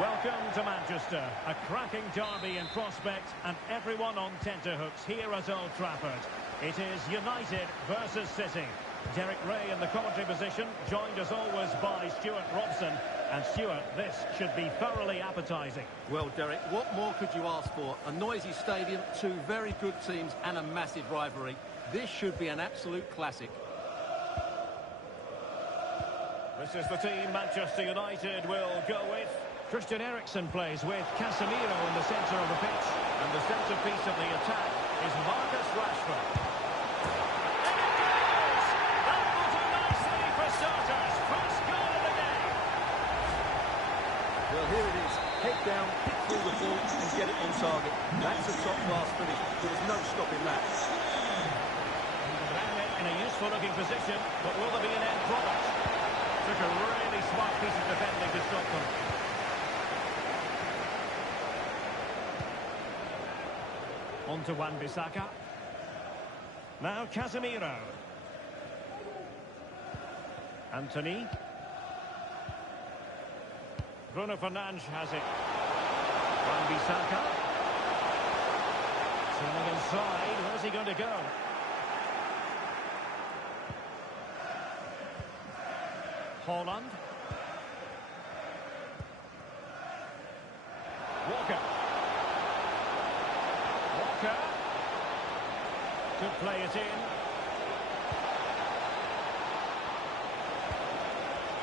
Welcome to Manchester, a cracking derby in prospect and everyone on tenterhooks here at Old Trafford. It is United versus City. Derek Ray in the commentary position, joined as always by Stuart Robson. And Stuart, this should be thoroughly appetising. Well, Derek, what more could you ask for? A noisy stadium, two very good teams and a massive rivalry. This should be an absolute classic. This is the team Manchester United will go with. Christian Eriksen plays with Casemiro in the centre of the pitch. And the centrepiece of the attack is Marcus Rashford. And it goes! That will do nicely for starters. First goal of the game. Well, here it is. Head down, pick through the ball and get it on target. That's a top-class finish. There's no stopping that. In a useful-looking position, but will there be an end product? Took a really smart piece of defending to stop them. On to Wan-Bissaka. Now Casemiro. Anthony. Bruno Fernandes has it. Wan-Bissaka. Turning inside. Where's he going to go? Holland. Walker. Could play it in.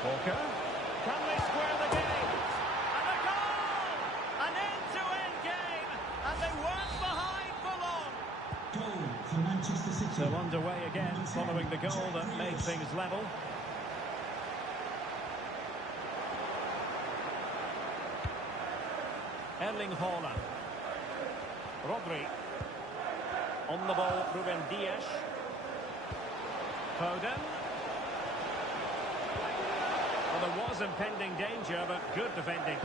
Walker. Can they square the game? And a goal! An end-to-end game. And they weren't behind for long. Goal for Manchester City. So underway again following the goal that made things level. Erling Haaland. Rodri. On the ball, Ruben Dias. Foden. Well, there was impending danger, but good defending.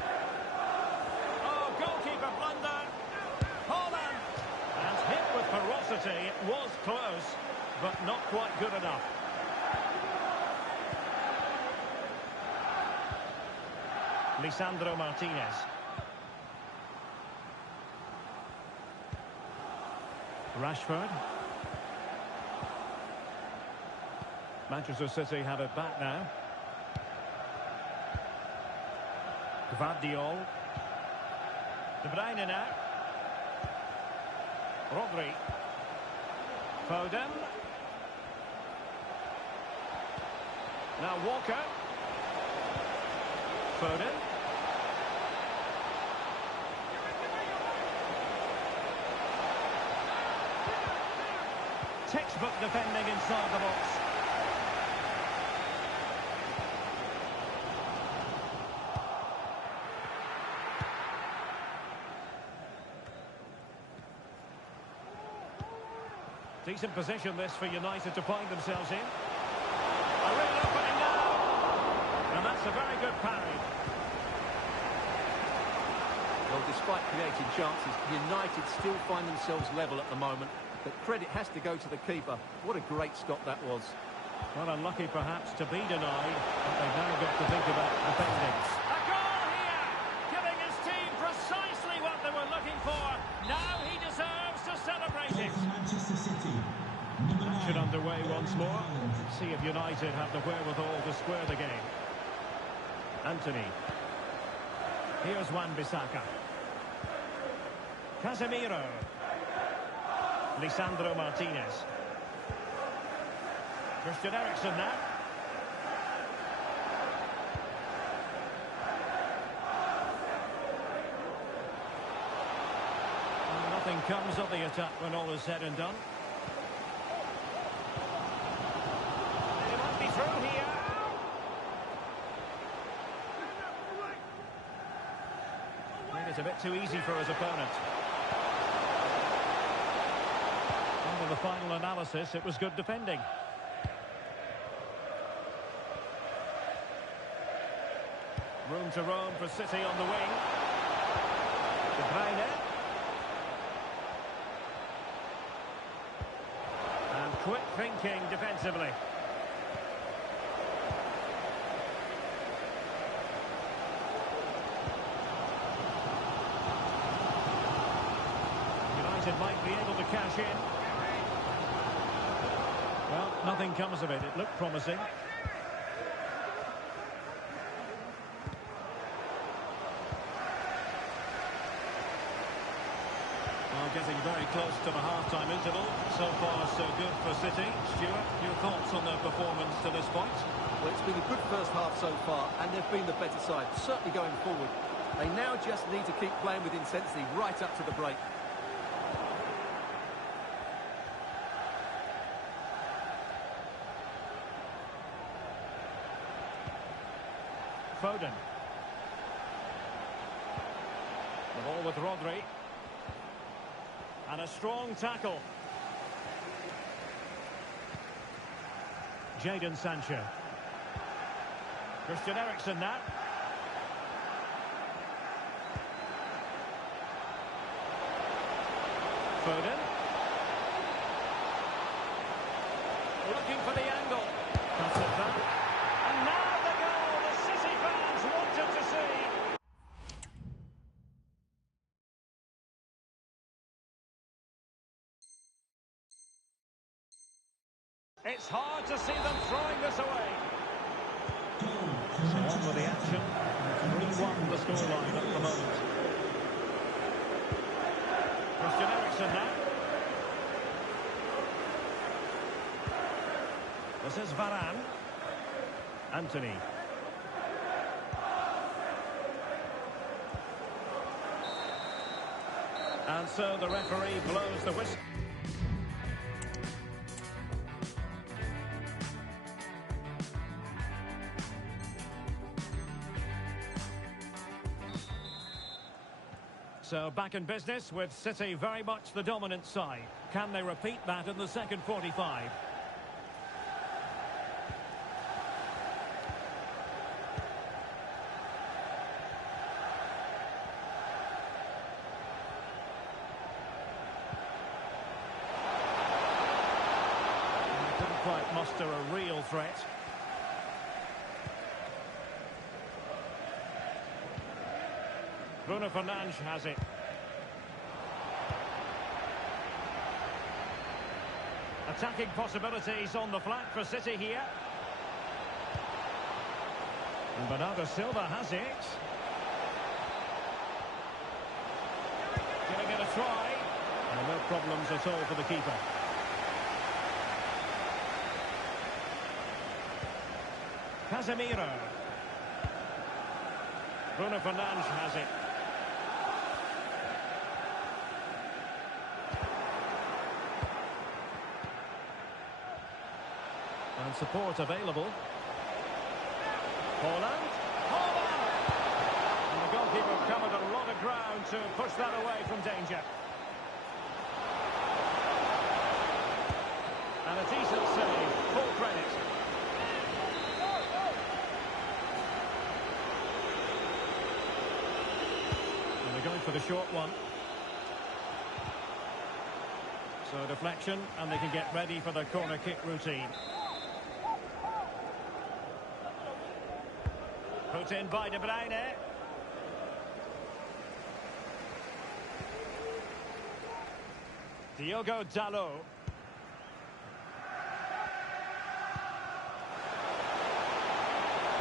Oh, goalkeeper blunder. Haaland. And hit with ferocity. It was close, but not quite good enough. Lisandro Martinez. Rashford. Manchester City have it back now. Gvardiol. De Bruyne now. Rodri. Foden. Now Walker. Foden. Textbook defending inside the box. Decent position this for United to find themselves in. A real opening now. And that's a very good parry. Well, despite creating chances, United still find themselves level at the moment. But credit has to go to the keeper. What a great stop that was. Well, unlucky perhaps to be denied, but they've now got to think about defending. A goal here! Giving his team precisely what they were looking for. Now he deserves to celebrate it. Manchester City. Action underway once more. See if United have the wherewithal to square the game. Anthony. Here's Wan-Bissaka. Casemiro. Lisandro Martinez. Christian Eriksen now. Well, nothing comes of the attack when all is said and done. They might be through here. I think it's a bit too easy for his opponent. The final analysis, it was good defending. Room to roam for City on the wing. De Bruyne. And quick thinking defensively. might be able to cash in. Well, nothing comes of it. It looked promising. Well, getting very close to the half-time interval. So far, so good for City. Stuart, your thoughts on their performance to this point? Well, it's been a good first half so far, and they've been the better side, certainly going forward. They now just need to keep playing with intensity right up to the break. Foden. The ball with Rodri. And a strong tackle. Jadon Sancho. Christian Eriksen now. Foden. Looking for the angle. Cuts it back. And now the goal the City fans wanted to see. It's hard to see them throwing this away. So on with the action. 3-1 the scoreline at the moment. Christian Eriksen now. This is Varane. Anthony. And so the referee blows the whistle. So back in business with City very much the dominant side. Can they repeat that in the second 45? They couldn't quite muster a real threat. Bruno Fernandes has it. Attacking possibilities on the flank for City here. And Bernardo Silva has it. Giving it a try. And no problems at all for the keeper. Casemiro. Bruno Fernandes has it. And support available. Holland. And the goalkeeper covered a lot of ground to push that away from danger. And a decent save. Full credit. And they're going for the short one. So deflection, and they can get ready for the corner kick routine. Put in by De Bruyne. Diogo Dalot.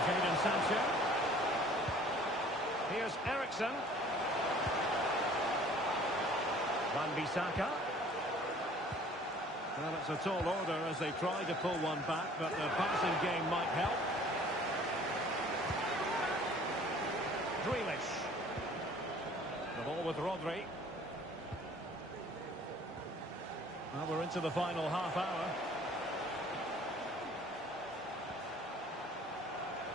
Jadon Sancho. Here's Eriksen. Wan-Bissaka. Well, it's a tall order as they try to pull one back, but the passing game might help. Grealish. The ball with Rodri. Well, we're into the final half hour.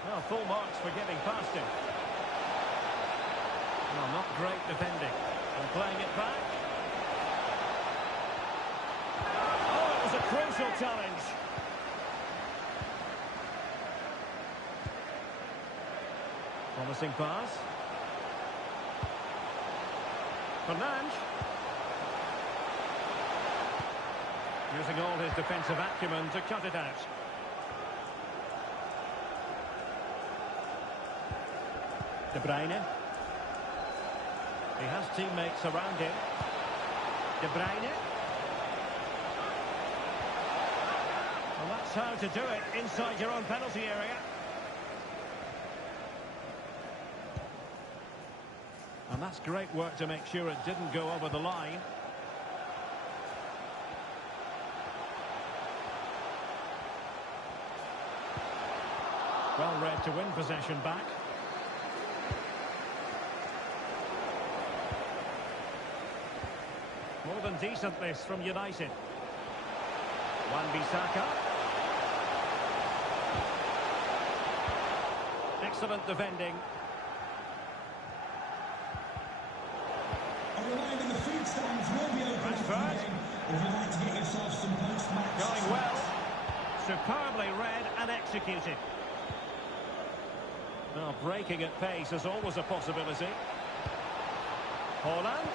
Well, full marks for getting past him. Well, not great defending. And playing it back. Oh, it was a crucial challenge. Promising pass. Fernandes. Using all his defensive acumen to cut it out. De Bruyne. He has teammates around him. De Bruyne. Well, that's how to do it inside your own penalty area. And that's great work to make sure it didn't go over the line. Well read to win possession back. More than decent this from United. Wan-Bissaka. Excellent defending. A reminder, the food stands will be open after the game if you'd like to get yourself some post-match Going well. snacks. Superbly read and executed. Well, breaking at pace is always a possibility. Haaland.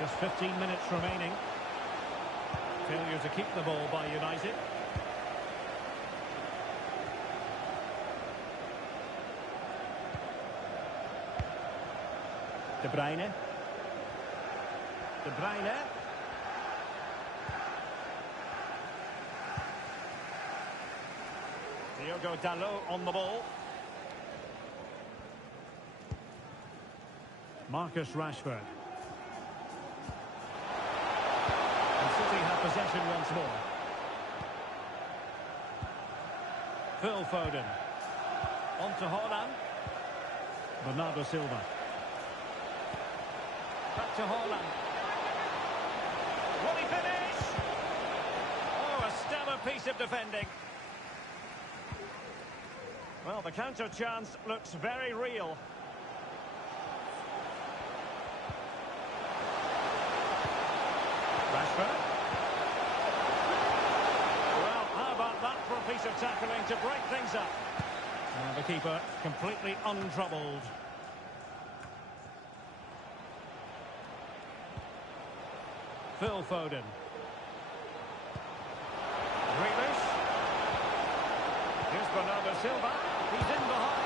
Just 15 minutes remaining. Failure to keep the ball by United. De Bruyne. De Bruyne. Diogo Dalot on the ball. Marcus Rashford. And City have possession once more. Phil Foden. On to Haaland. Bernardo Silva. Back to Haaland. Will he finish? Oh, a stellar piece of defending. Well, the counter chance looks very real. Rashford. Well, how about that for a piece of tackling to break things up? And the keeper completely untroubled. Phil Foden. Grealish. Here's Bernardo Silva. He's in behind.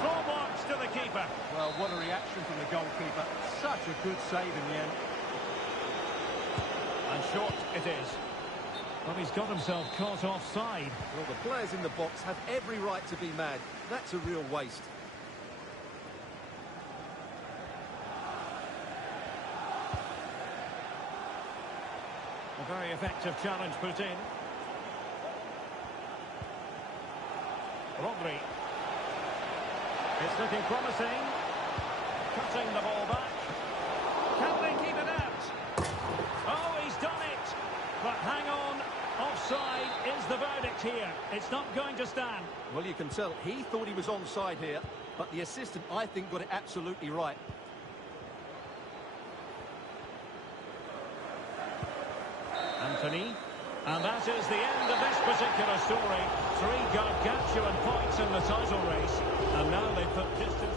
Full marks to the keeper. Well, what a reaction from the goalkeeper. Such a good save in the end. And short it is. Well, he's got himself caught offside. Well, the players in the box have every right to be mad. That's a real waste. A very effective challenge put in. Rodri. It's looking promising. Cutting the ball back. Can they keep it out? Oh, he's done it. But hang on. Offside is the verdict here. It's not going to stand. Well, you can tell he thought he was onside here, but the assistant, I think, got it absolutely right. Anthony. And that is the end of this particular story. 3 gargantuan points in the title race. And now they put distance...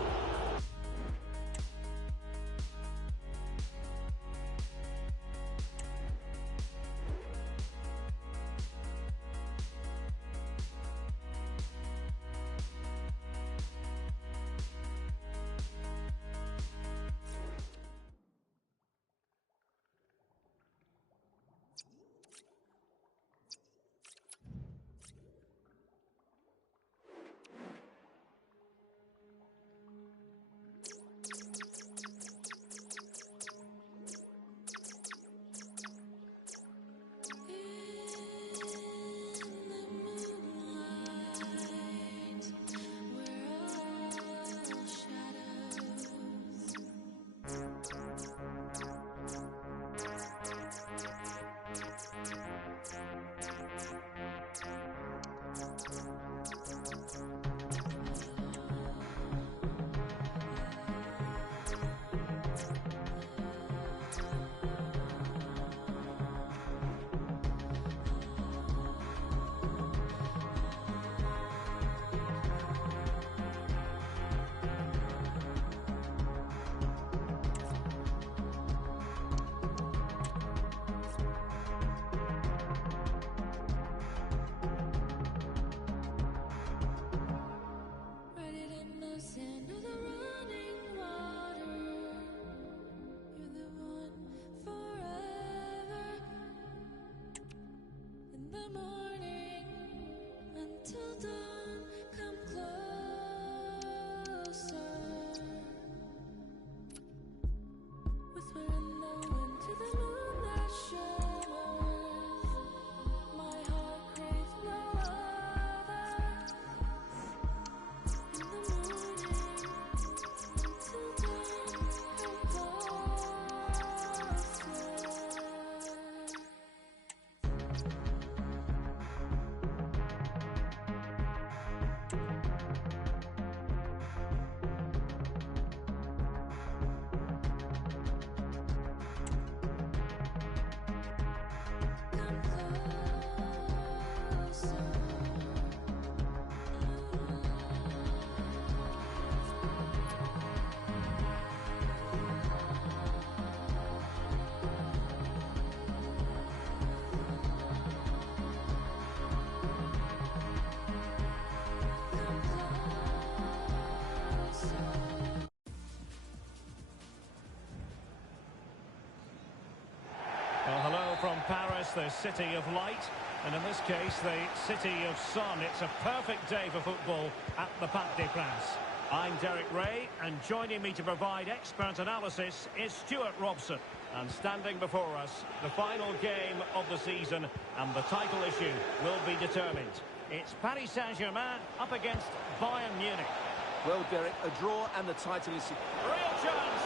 morning until dawn, come closer. Whispering the wind to the moon that shimmers. My heart craves no other. In the morning until dawn, come closer. Come closer. Come closer. Well, hello from Paris, the city of light, and in this case, the city of sun. It's a perfect day for football at the Parc des Princes. I'm Derek Ray, and joining me to provide expert analysis is Stuart Robson. And standing before us, the final game of the season, and the title issue will be determined. It's Paris Saint-Germain up against Bayern Munich. Well, Derek, a draw and the title is... Real chance!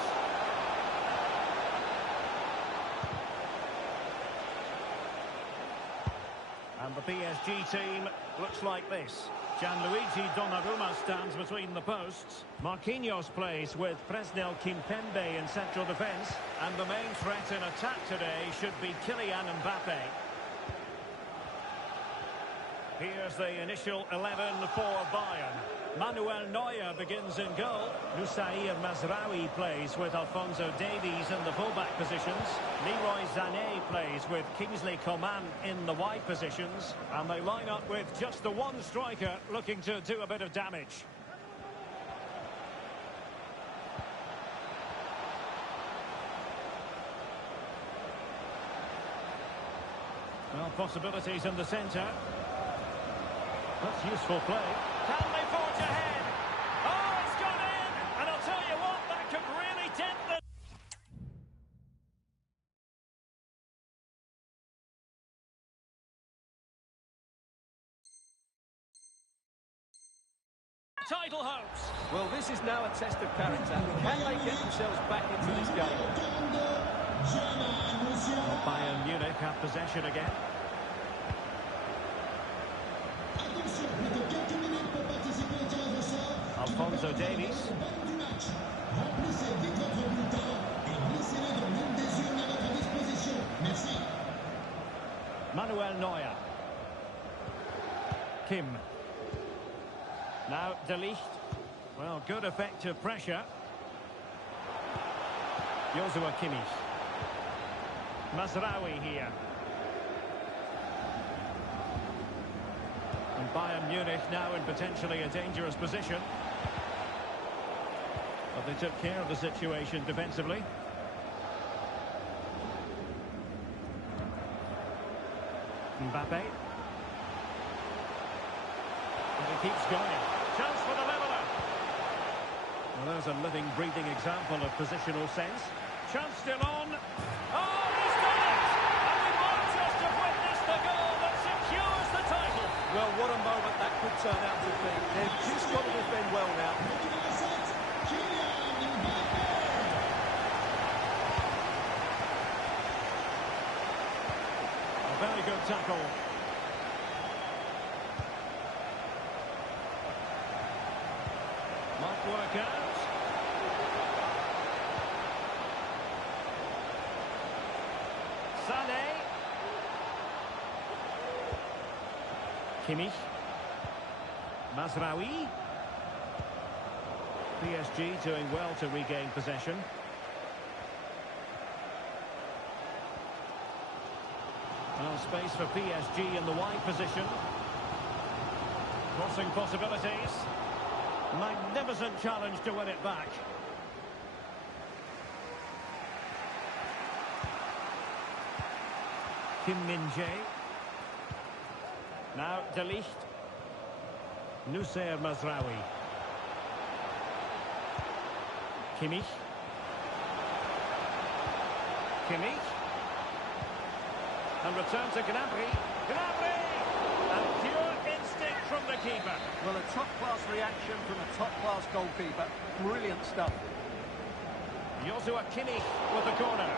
And the PSG team looks like this. Gianluigi Donnarumma stands between the posts. Marquinhos plays with Presnel Kimpembe in central defence. And the main threat in attack today should be Kylian Mbappe. Here's the initial 11 for Bayern. Manuel Neuer begins in goal. Nusair Mazraoui plays with Alphonso Davies in the fullback positions. Leroy Sané plays with Kingsley Coman in the wide positions. And they line up with just the one striker looking to do a bit of damage. Well, possibilities in the centre. That's useful play. Can they forge ahead? Oh, it's gone in! And I'll tell you what, that could really dent the... title hopes. Well, this is now a test of character. Can they get themselves back into this game? Bayern Munich have possession again. Alphonso Davies. Manuel Neuer. Kim. Now De Ligt. Well, good effective pressure. Joshua Kimmich. Mazraoui here. And Bayern Munich now in potentially a dangerous position. But they took care of the situation defensively. Mbappe. And he keeps going. Chance for the leveller. Well, there's a living, breathing example of positional sense. Chance still on. Oh, he's done it! And we might just have witnessed the goal that secures the title. Well, what a moment that could turn out to be. They've just got to defend well now. A very good tackle. Might work out. Sané. Kimmich. Mazraoui. PSG doing well to regain possession. Well, space for PSG in the wide position. Crossing possibilities. Magnificent challenge to win it back. Kim Min-jae. Now, De Ligt. Nussair Mazraoui. Kimmich. Kimmich. And return to Gnabry. Gnabry! And pure instinct from the keeper. Well, a top-class reaction from a top-class goalkeeper. Brilliant stuff. Joshua Kimmich with the corner.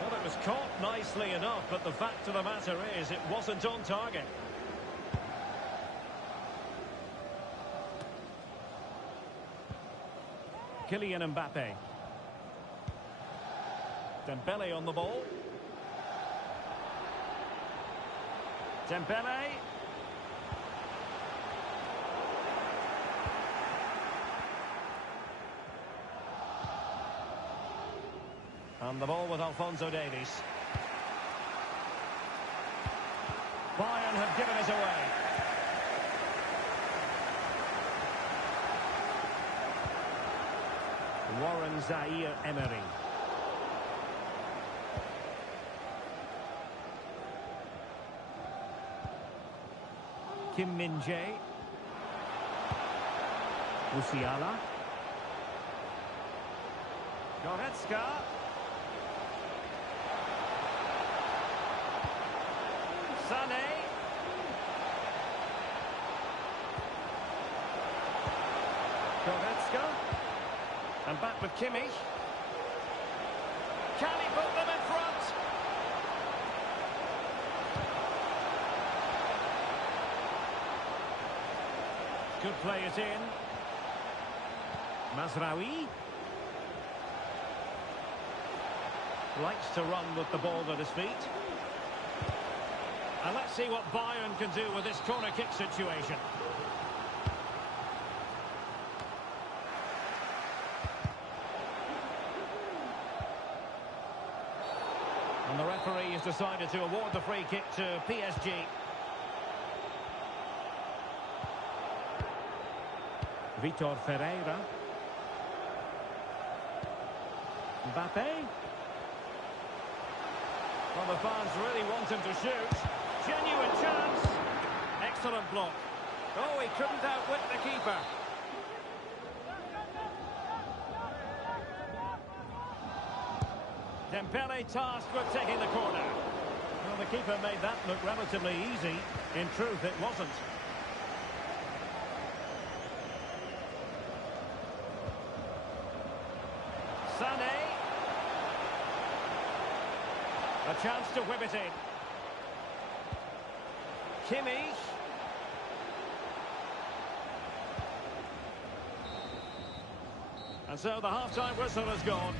Well, it was caught nicely enough, but the fact of the matter is it wasn't on target. Kylian Mbappe. Dembele on the ball. Dembele. And the ball with Alphonso Davies. Bayern have given it away. Warren Zaire-Emery. Kim Min-jae. Musiala. Goretzka. Sané. Goretzka. And back with Kimmich. Can he put them in front? Good play it in. Mazraoui. Likes to run with the ball at his feet. And let's see what Bayern can do with this corner kick situation. And the referee has decided to award the free kick to PSG. Vitor Ferreira. Mbappe. Well, the fans really want him to shoot. Genuine chance. Excellent block. Oh, he couldn't outwit the keeper. Dembele tasked with taking the corner. Well, the keeper made that look relatively easy. In truth, it wasn't. Sané. A chance to whip it in. Kimmich. And so the half-time whistle has gone.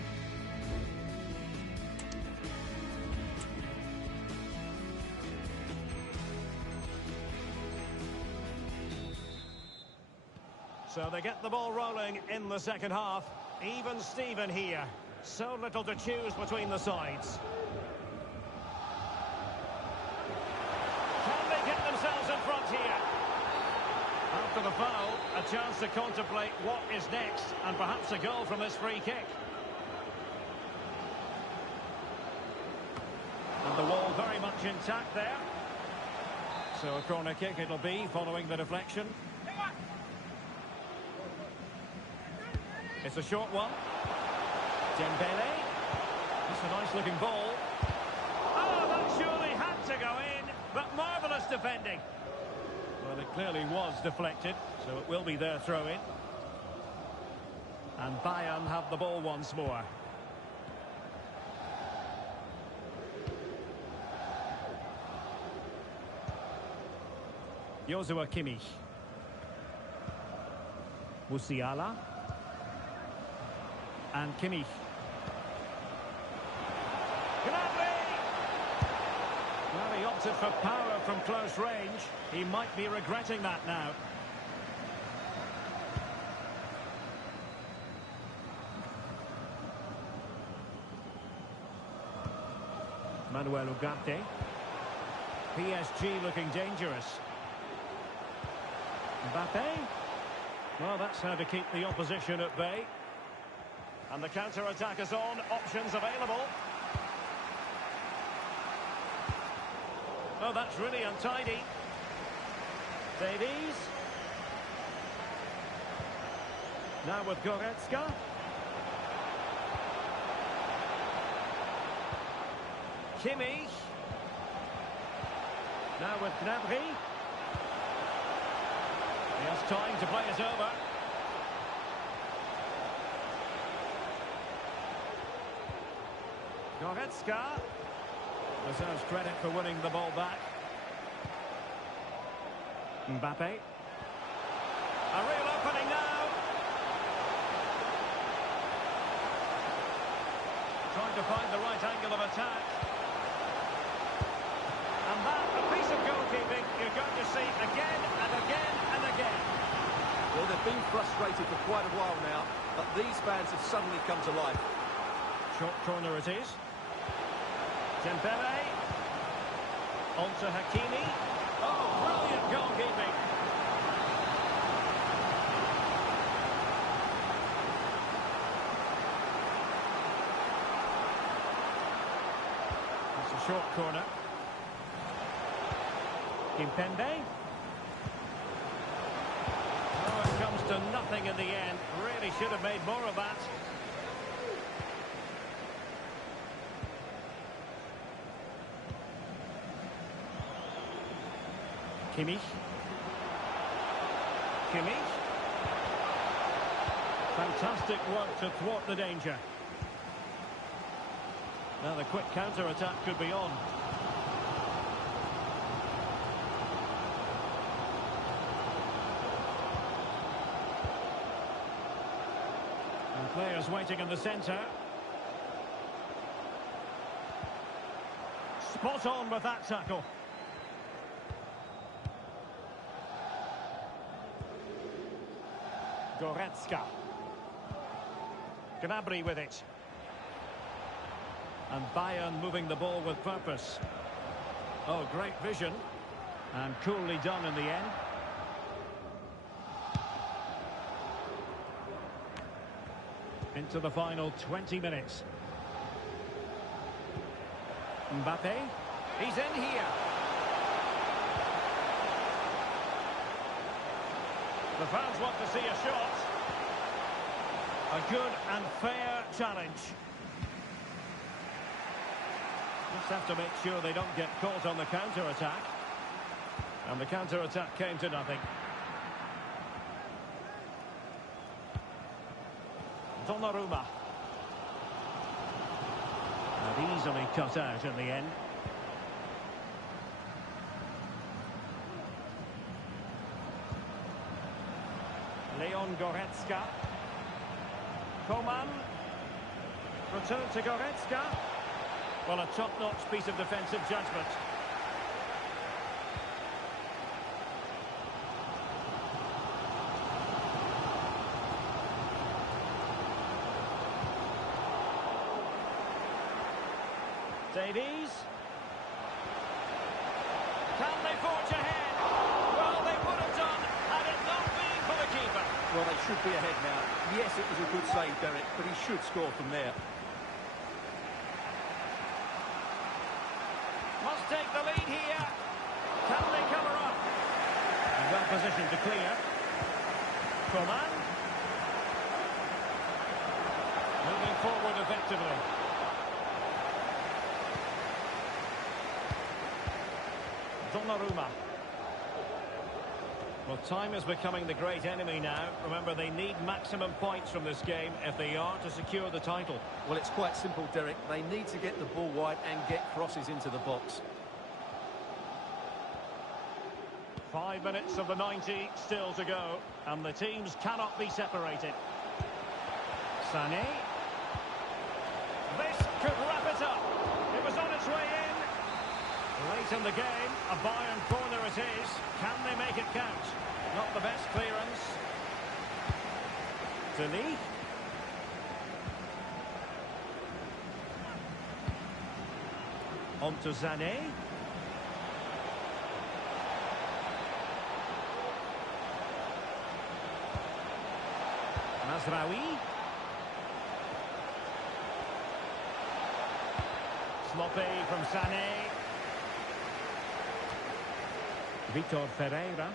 So they get the ball rolling in the second half. Even Steven here. So little to choose between the sides. Can they get themselves in front here? After the foul, a chance to contemplate what is next, and perhaps a goal from this free kick. And the wall very much intact there. So a corner kick it'll be, following the deflection. It's a short one. Dembele. It's a nice-looking ball. Oh, that surely had to go in, but marvellous defending. Well, it clearly was deflected, so it will be their throw-in. And Bayern have the ball once more. Joshua Kimmich. Musiala. And Kimmich. Gnabry! Well, he opted for power from close range. He might be regretting that now. Manuel Ugarte. PSG looking dangerous. Mbappe. Well, that's how to keep the opposition at bay. And the counter-attack is on. Options available. Oh, that's really untidy. Davies. Now with Goretzka. Kimmich. Now with Gnabry. He has time to play it over. Goretzka deserves credit for winning the ball back. Mbappe. A real opening now. Trying to find the right angle of attack. And that, a piece of goalkeeping you're going to see again and again and again. Well, they've been frustrated for quite a while now, but these fans have suddenly come to life. Short corner it is. Dembele. On to Hakimi. Oh, brilliant goalkeeping. It's a short corner. Kimpembe. Oh, it comes to nothing in the end. Really should have made more of that. Kimmich. Kimmich. Fantastic work to thwart the danger. Now the quick counter-attack could be on. And players waiting in the centre. Spot on with that tackle. Goretzka. Gnabry with it. And Bayern moving the ball with purpose. Oh, great vision. And coolly done in the end. Into the final 20 minutes. Mbappe. He's in here. The fans want to see a shot. A good and fair challenge. Just have to make sure they don't get caught on the counter-attack. And the counter-attack came to nothing. Donnarumma. And easily cut out in the end. Leon Goretzka. Coman. Return to Goretzka. Well, a top-notch piece of defensive judgment. Davies. Can they forge ahead? Well, they would have done had it not been for the keeper. Well, they should be ahead now. Yes, it was a good save, Derek, but he should score from there. Must take the lead here. Can they cover up? Well positioned to clear. Coman. Moving forward effectively. Donnarumma. Well, time is becoming the great enemy now. Remember, they need maximum points from this game if they are to secure the title. Well, it's quite simple, Derek. They need to get the ball wide and get crosses into the box. 5 minutes of the 90 still to go, and the teams cannot be separated. Sané. This could wrap it up. It was on its way in. Late in the game, a Bayern corner it is. Can they make it count? Not the best clearance. Denis. On to Sané. Mazraoui. Sloppy from Sané. Vitor Ferreira.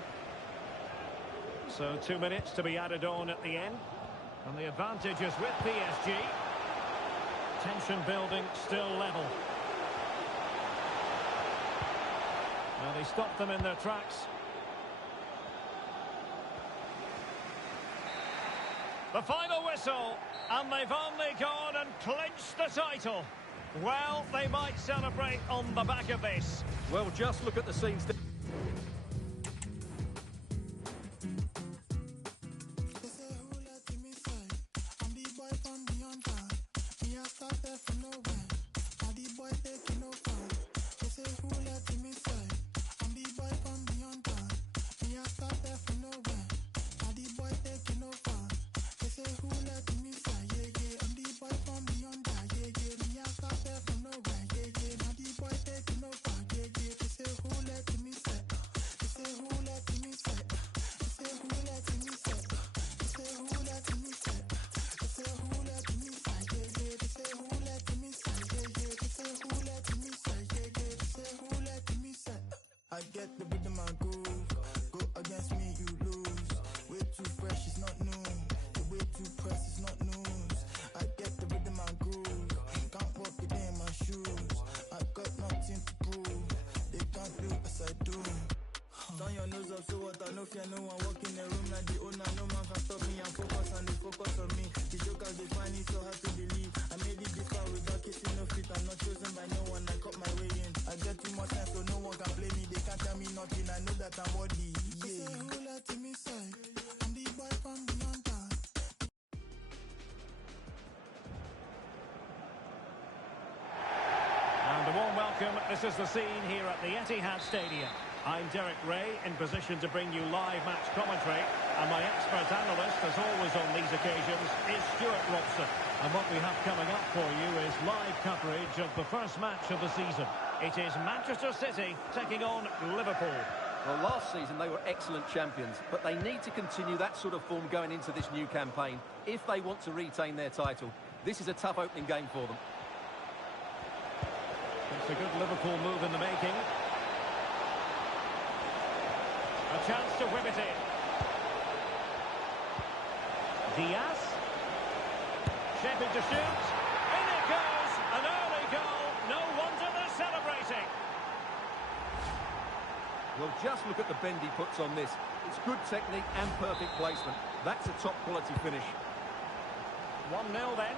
So 2 minutes to be added on at the end. And the advantage is with PSG. Tension building, still level. Well, they stopped them in their tracks. The final whistle, and they've only gone and clinched the title. Well, they might celebrate on the back of this. Well, just look at the scenes. I get the rhythm and groove. Go against me, you lose. Way too fresh, it's not new. The way too press, it's not news. I get the rhythm and groove. Can't walk it in my shoes. I got nothing to prove. They can't do as I do. Turn your nose up, so what I know fear no one walk in the room like the owner. No man can stop me and focus and they focus on me. The jokers, they find it so hard to believe. I made it this far without kissing no feet. I'm not chosen by no one, I cut my way in. I get too much sense so no one can blame me. They can't tell me nothing, I know that I'm worthy. Yeah. Who let me say? I'm the boy from beyond that. And a warm welcome. This is the scene here at the Etihad Stadium. I'm Derek Ray, in position to bring you live match commentary. And my expert analyst, as always on these occasions, is Stuart Robson. And what we have coming up for you is live coverage of the first match of the season. It is Manchester City taking on Liverpool. Well, last season they were excellent champions, but they need to continue that sort of form going into this new campaign if they want to retain their title. This is a tough opening game for them. It's a good Liverpool move in the making. A chance to whip it in. Diaz. Shaping to shoot. In it goes. An early goal. No wonder they're celebrating. Well, just look at the bend he puts on this. It's good technique and perfect placement. That's a top quality finish. 1-0 then.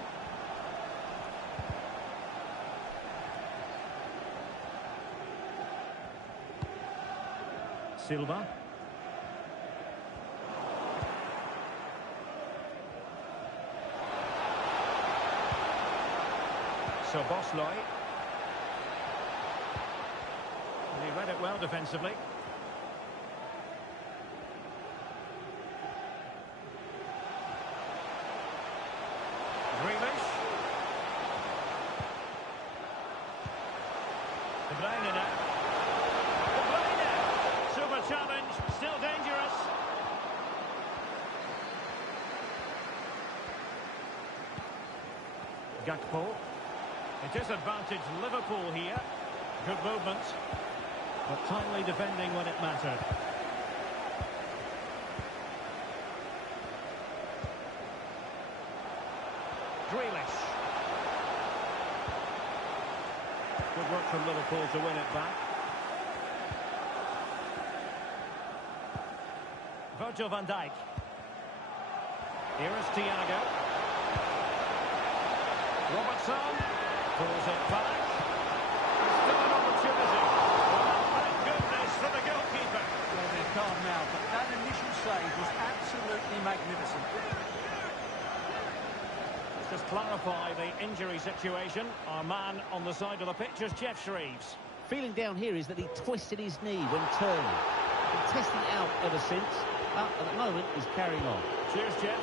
Silva. So Bosloy. He read it well defensively. Grealish. De Bruyne now. De Bruyne. Super challenge. Still dangerous. Gakpo. It is advantage Liverpool here. Good movement, but timely defending when it mattered. Grealish. Good work from Liverpool to win it back. Virgil van Dijk. Here is Thiago. Robertson pulls it back. Still an opportunity. Well, thank goodness for the goalkeeper. Well, they're calm now, but that initial save was absolutely magnificent. Let's just clarify the injury situation. Our man on the side of the pitch is Jeff Shreves. Feeling down here is that he twisted his knee when turning. Been testing it out ever since, but at the moment he's carrying on. Cheers, Jeff.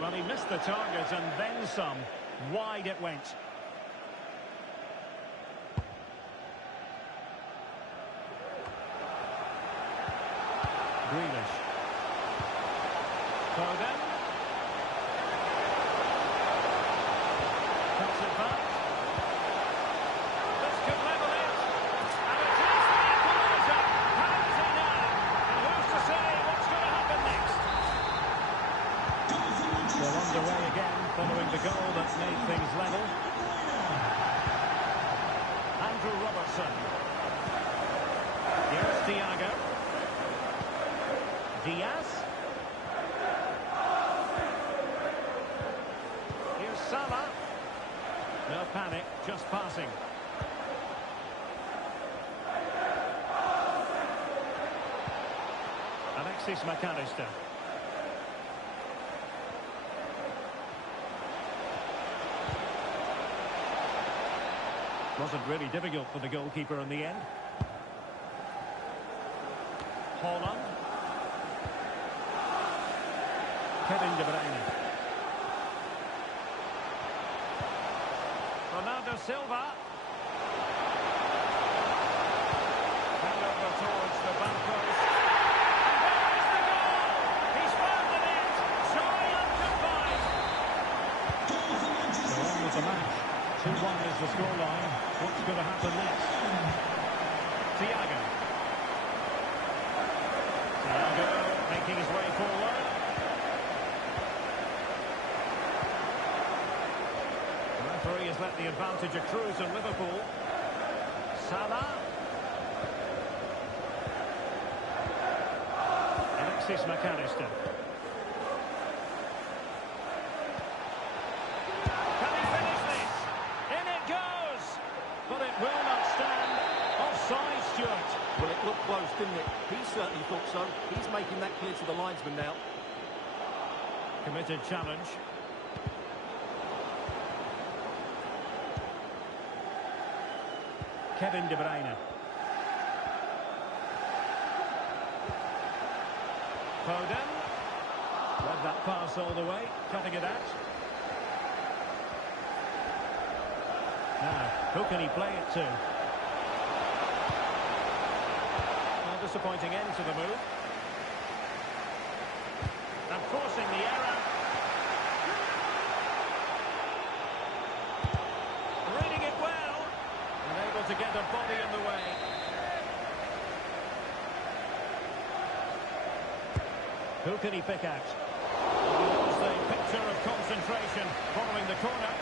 Well, he missed the target and then some. Wide it went. Grealish. Foden. Cuts it back. following the goal that made things level. Andrew Robertson. Here's Thiago. Diaz. Here's Salah. No panic, just passing. Alexis McAllister. Wasn't really difficult for the goalkeeper in the end. Holland. Kevin De Bruyne. Ronaldo Silva. And over towards the back post. And there is the goal! He's found the net! Joy unconfined! So on with the match. 2-1 is the scoreline. What's going to happen next? Thiago. Thiago making his way forward. The referee has let the advantage accrue to Liverpool. Salah. Alexis McAllister. Can he finish this? In it goes! But it will not stand. Offside, Stuart. Well, it looked close, didn't it? He certainly thought so. He's making that clear to the linesman now. Committed challenge. Kevin De Bruyne. Foden. Led that pass all the way, cutting it out. Now, who can he play it to? A disappointing end to the move. And forcing the error. Reading it well. And able to get a body in the way. Who can he pick out? It was the picture of concentration following the corner.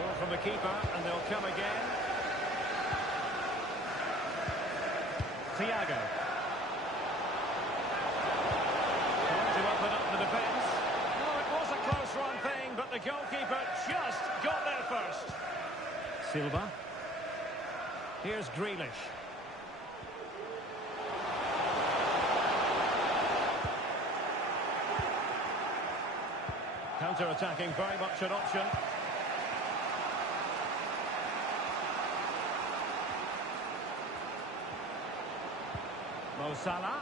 Ball from the keeper, and they'll come again. Thiago. Trying to open up the defence. Oh, it was a close run thing, but the goalkeeper just got there first. Silva. Here's Grealish. Counter-attacking, very much an option. Mo Salah.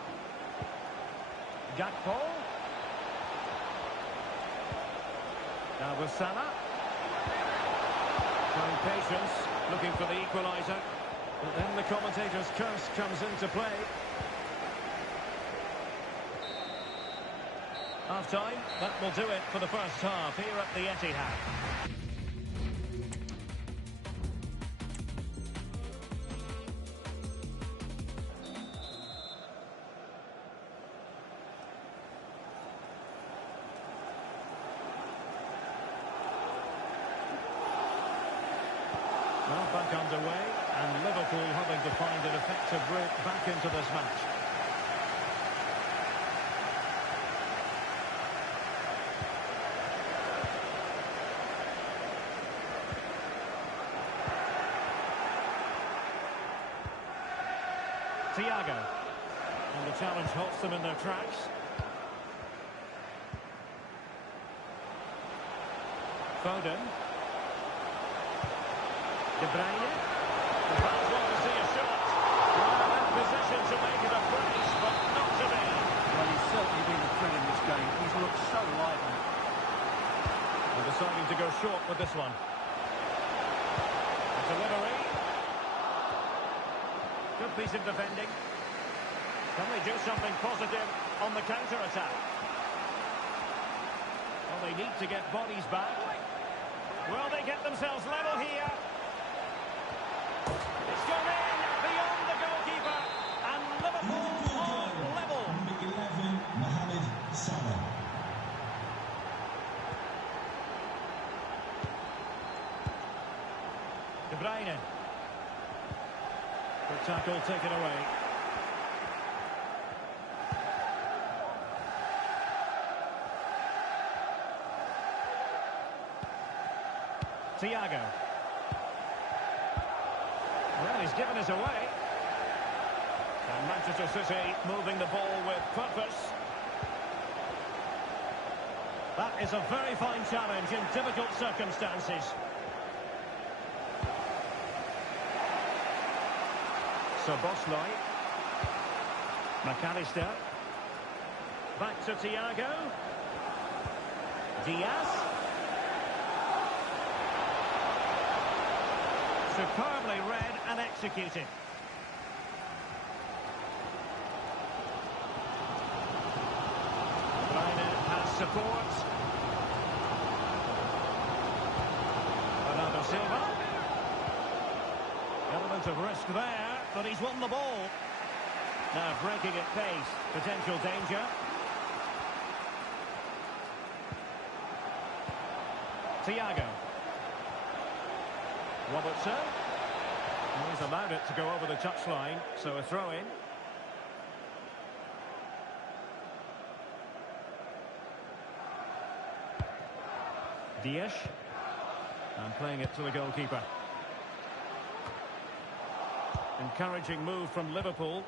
Gakpo. Now with Salah. Showing patience, looking for the equaliser. But then the commentator's curse comes into play. Half-time, that will do it for the first half here at the Etihad. Well, back underway, and Liverpool having to find an effective route back into this match. Thiago. And the challenge halts them in their tracks. Foden. De Bruyne. The fans want to see a shot. Well, in position to make it a brace, but not to be. Well, he's certainly been a threat in this game. He's looked so lively. They're deciding to go short with this one. The delivery. Good piece of defending. Can they do something positive on the counter-attack? Well, they need to get bodies back. Will they get themselves level here? It's gone in beyond the goalkeeper. And Liverpool on level. Number 11, Mohamed Salah. tackle taken away. Thiago. Well, he's given us away. And Manchester City moving the ball with purpose. That is a very fine challenge in difficult circumstances. Bosley. McAllister. Back to Thiago. Diaz. Superbly read and executed. Reina has support. Bernardo Silva. Element of risk there, but he's won the ball. Now breaking at pace. Potential danger. Thiago. Robertson. Well, he's allowed it to go over the touchline, so a throw-in. Diaz. And playing it to the goalkeeper. Encouraging move from Liverpool.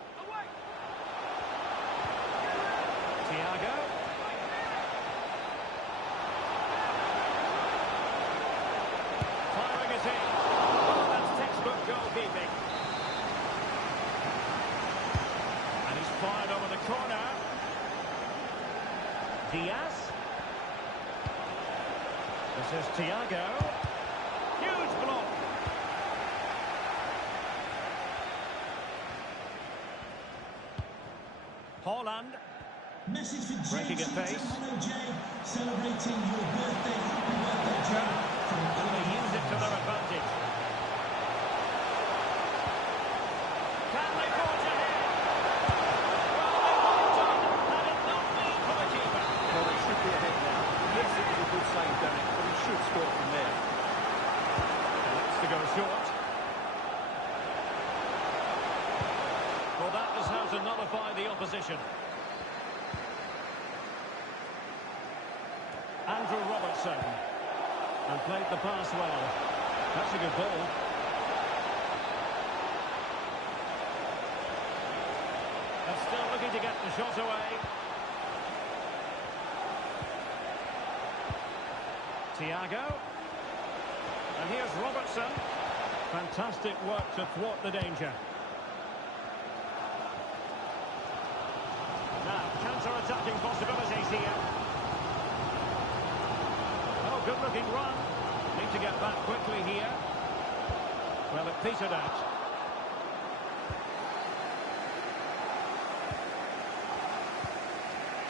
Thiago. Firing it in. Oh, that's textbook goalkeeping. And he's fired over the corner. Diaz. This is Thiago. Huge block. Haaland. Message for Jay. Breaking at pace. Hello, Jay. Celebrating your birthday. Happy birthday, Jay. And they use it to their advantage. Can they forge ahead? Well, they might have, had it not been for the keeper. Well, they should be ahead now. Yes, it was a good save, Derek, but he should score from there. Looks to go short. Well, that is how to nullify the opposition. Andrew Robertson. And played the pass well. That's a good ball. And still looking to get the shot away. Thiago. And here's Robertson. Fantastic work to thwart the danger. Now, counter-attacking possibilities here. Oh, good-looking run. Need to get back quickly here. Well, it petered out.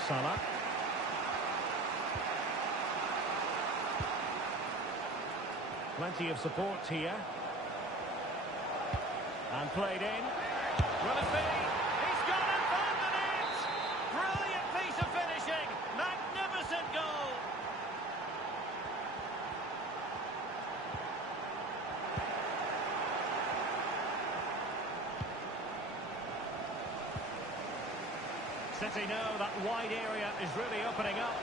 Salah. Plenty of support here. And played in. Will it be? He's got it, found the net! Brilliant piece of finishing. Magnificent goal. City know that wide area is really opening up.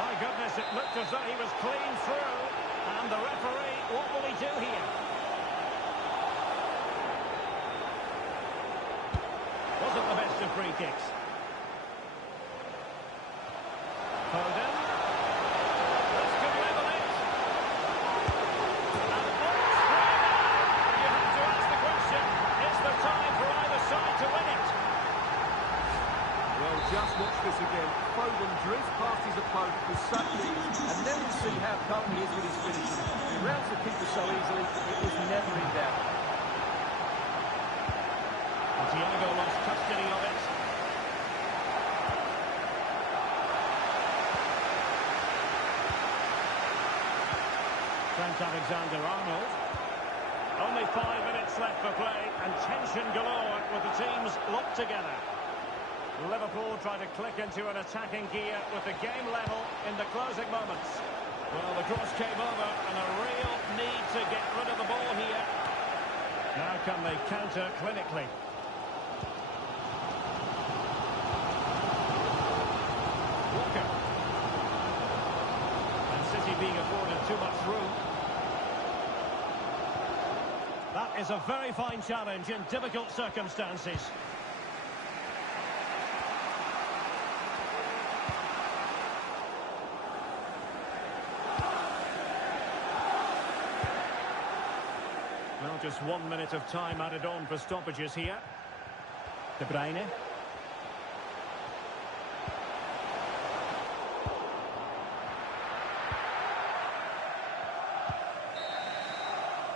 My goodness, it looked as though he was clean through. And the referee, what will he do here? Wasn't the best of free kicks. Foden. This could level it. And you have to ask the question, is there time for either side to win it? Well, just watch this again. Foden drifts past his opponent with such ease, and then we'll see how calm he is with his finishing. He rounds the keeper so easily, it was never in doubt. And Thiago lost custody of it. Trent Alexander-Arnold. Only 5 minutes left for play, and tension galore with the teams locked together. Liverpool try to click into an attacking gear with the game level in the closing moments. Well, the cross came over and a real need to get rid of the ball here. Now can they counter clinically? Walker. And City being afforded too much room. That is a very fine challenge in difficult circumstances. Well, just 1 minute of time added on for stoppages here. De Bruyne.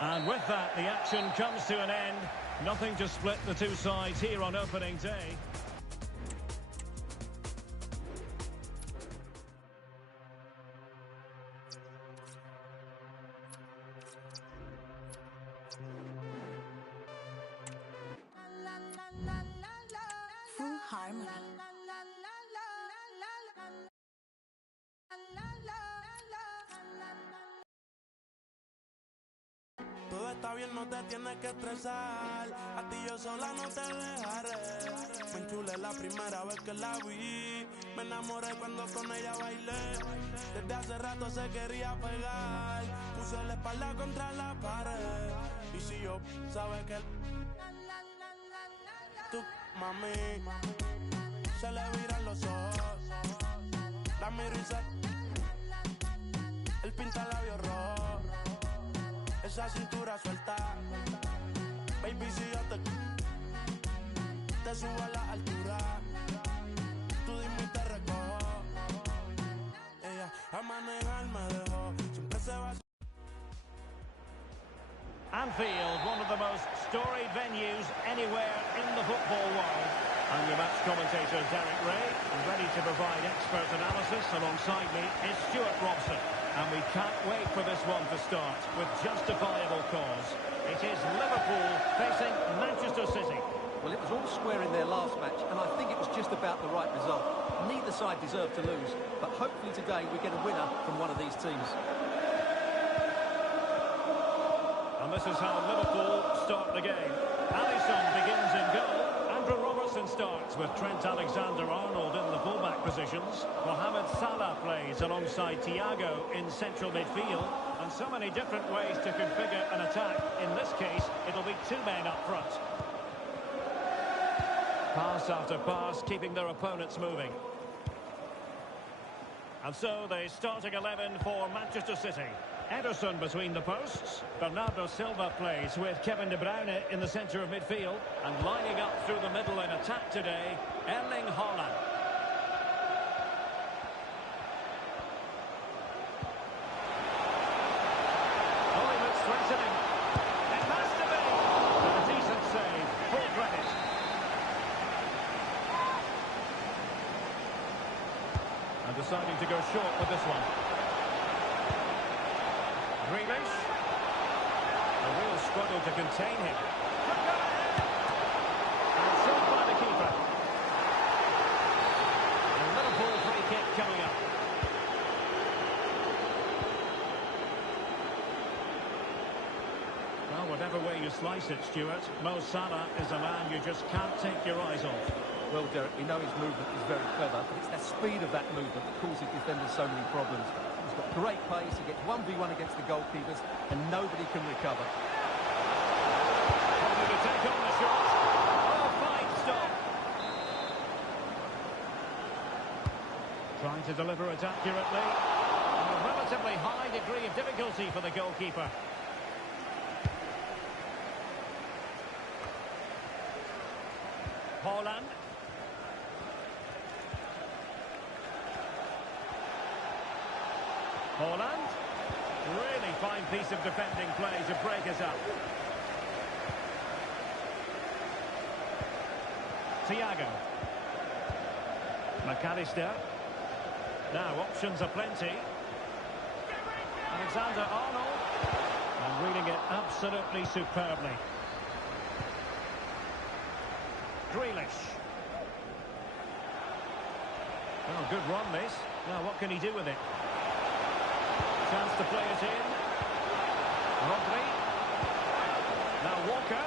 And with that, the action comes to an end. Nothing to split the two sides here on opening day. Full harmony. Todo está bien, no te tienes que estresar. A ti yo sola no te dejaré. Me enchulé la primera vez que la vi. Me enamoré cuando con ella bailé. Desde hace rato se quería pegar. Puse la espalda contra la pared. Y si yo sabes que tú, mami, se le viran los ojos. La miro y se él pinta labios rojos. Esa cintura suelta. Baby, si yo te subo a la altura, tú dime y te recojo. Ella a manejar me dejó. Siempre se va. Anfield, one of the most storied venues anywhere in the football world. And your match commentator, Derek Ray, and ready to provide expert analysis alongside me is Stuart Robson. And we can't wait for this one to start with justifiable cause. It is Liverpool facing Manchester City. Well, it was all square in their last match, and I think it was just about the right result. Neither side deserved to lose, but hopefully today we get a winner from one of these teams. And this is how Liverpool start the game. Alisson begins in goal. Andrew Robertson starts with Trent Alexander-Arnold in the fullback positions. Mohamed Salah plays alongside Thiago in central midfield. And so many different ways to configure an attack. In this case, it'll be two men up front. Pass after pass, keeping their opponents moving. And so the starting 11 for Manchester City. Ederson between the posts. Bernardo Silva plays with Kevin De Bruyne in the centre of midfield. And lining up through the middle in attack today, Erling Haaland. Oh, he looks threatening. It has to be. But a decent save. Full credit. And deciding to go short with this one. Grealish. A real struggle to contain him. And saved by the keeper. And Liverpool free kick coming up. Well, whatever way you slice it, Stuart, Mo Salah is a man you just can't take your eyes off. Well, Derek, we know his movement is very clever, but it's the speed of that movement that causes defenders so many problems. He's got great pace, he gets 1v1 against the goalkeepers, and nobody can recover. Hoping to take on the shot. Oh, fine stop. Trying to deliver it accurately. A relatively high degree of difficulty for the goalkeeper. Haaland. Haaland. Really fine piece of defending play to break us up. Thiago. McAllister. Now options aplenty. Alexander-Arnold. And reading it absolutely superbly. Grealish. Oh, good run this. Now what can he do with it? Chance to play it in. Rodri. Now Walker.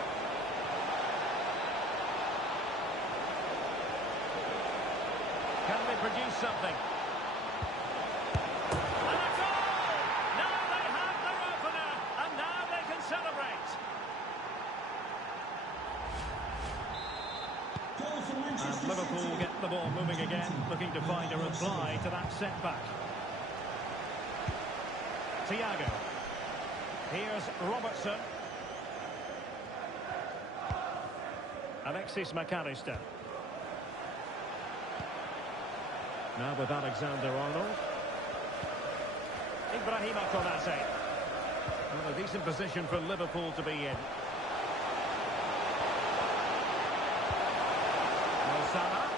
Can they produce something? And a goal! Now they have their opener, and now they can celebrate. Goal for And Manchester Liverpool City. get the ball moving again, looking to find a reply to that setback. Thiago. Here's Robertson. Alexis McAllister. Now with Alexander-Arnold. Ibrahima Konate. Well, a decent position for Liverpool to be in. Mo Salah.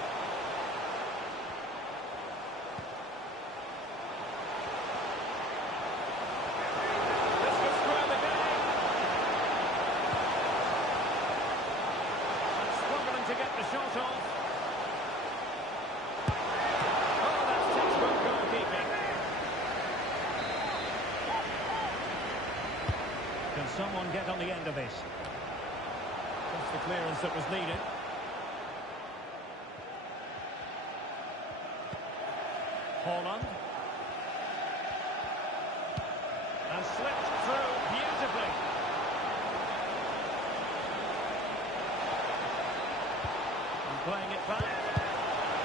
This could square the game. And struggling to get the shot off. Oh, that's textbook goalkeeping. Can someone get on the end of this? Just the clearance that was needed. Haaland. And slipped through beautifully. And playing it back.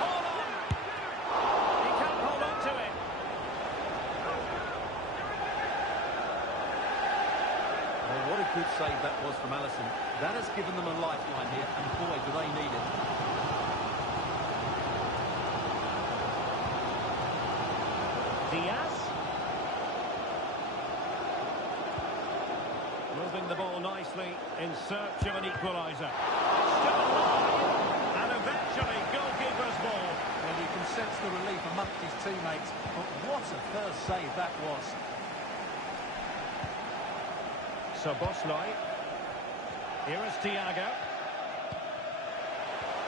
Haaland! He can't hold on to it. Well, what a good save that was from Alisson. That has given them a lifeline here, and boy, do they need it. Diaz. Moving the ball nicely in search of an equaliser. Still alive. And eventually goalkeeper's ball. And you can sense the relief amongst his teammates. But what a first save that was. So Bosley. Here is Thiago.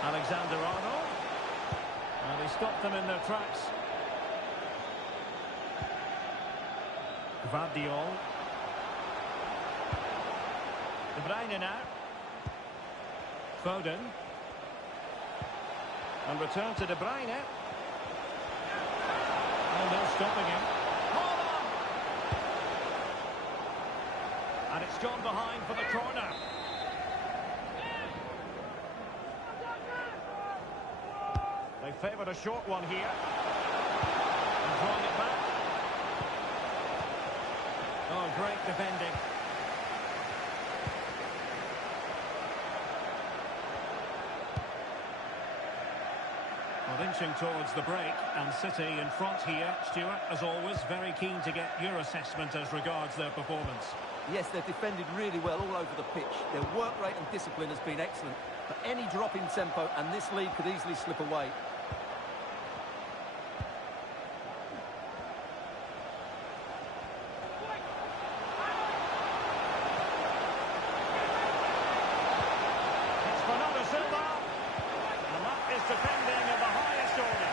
Alexander-Arnold. And he stopped them in their tracks. Gvardiol. De Bruyne now. Foden. And return to De Bruyne. Oh, no stopping him. Haaland! And it's gone behind for the corner. They favoured a short one here. And drawing it back. Oh, great defending. Well, inching towards the break, and City in front here. Stuart, as always, very keen to get your assessment as regards their performance. Yes, they've defended really well all over the pitch. Their work rate and discipline has been excellent. But any drop in tempo, and this lead could easily slip away. It's Bernardo Silva. And that is defending of the highest order.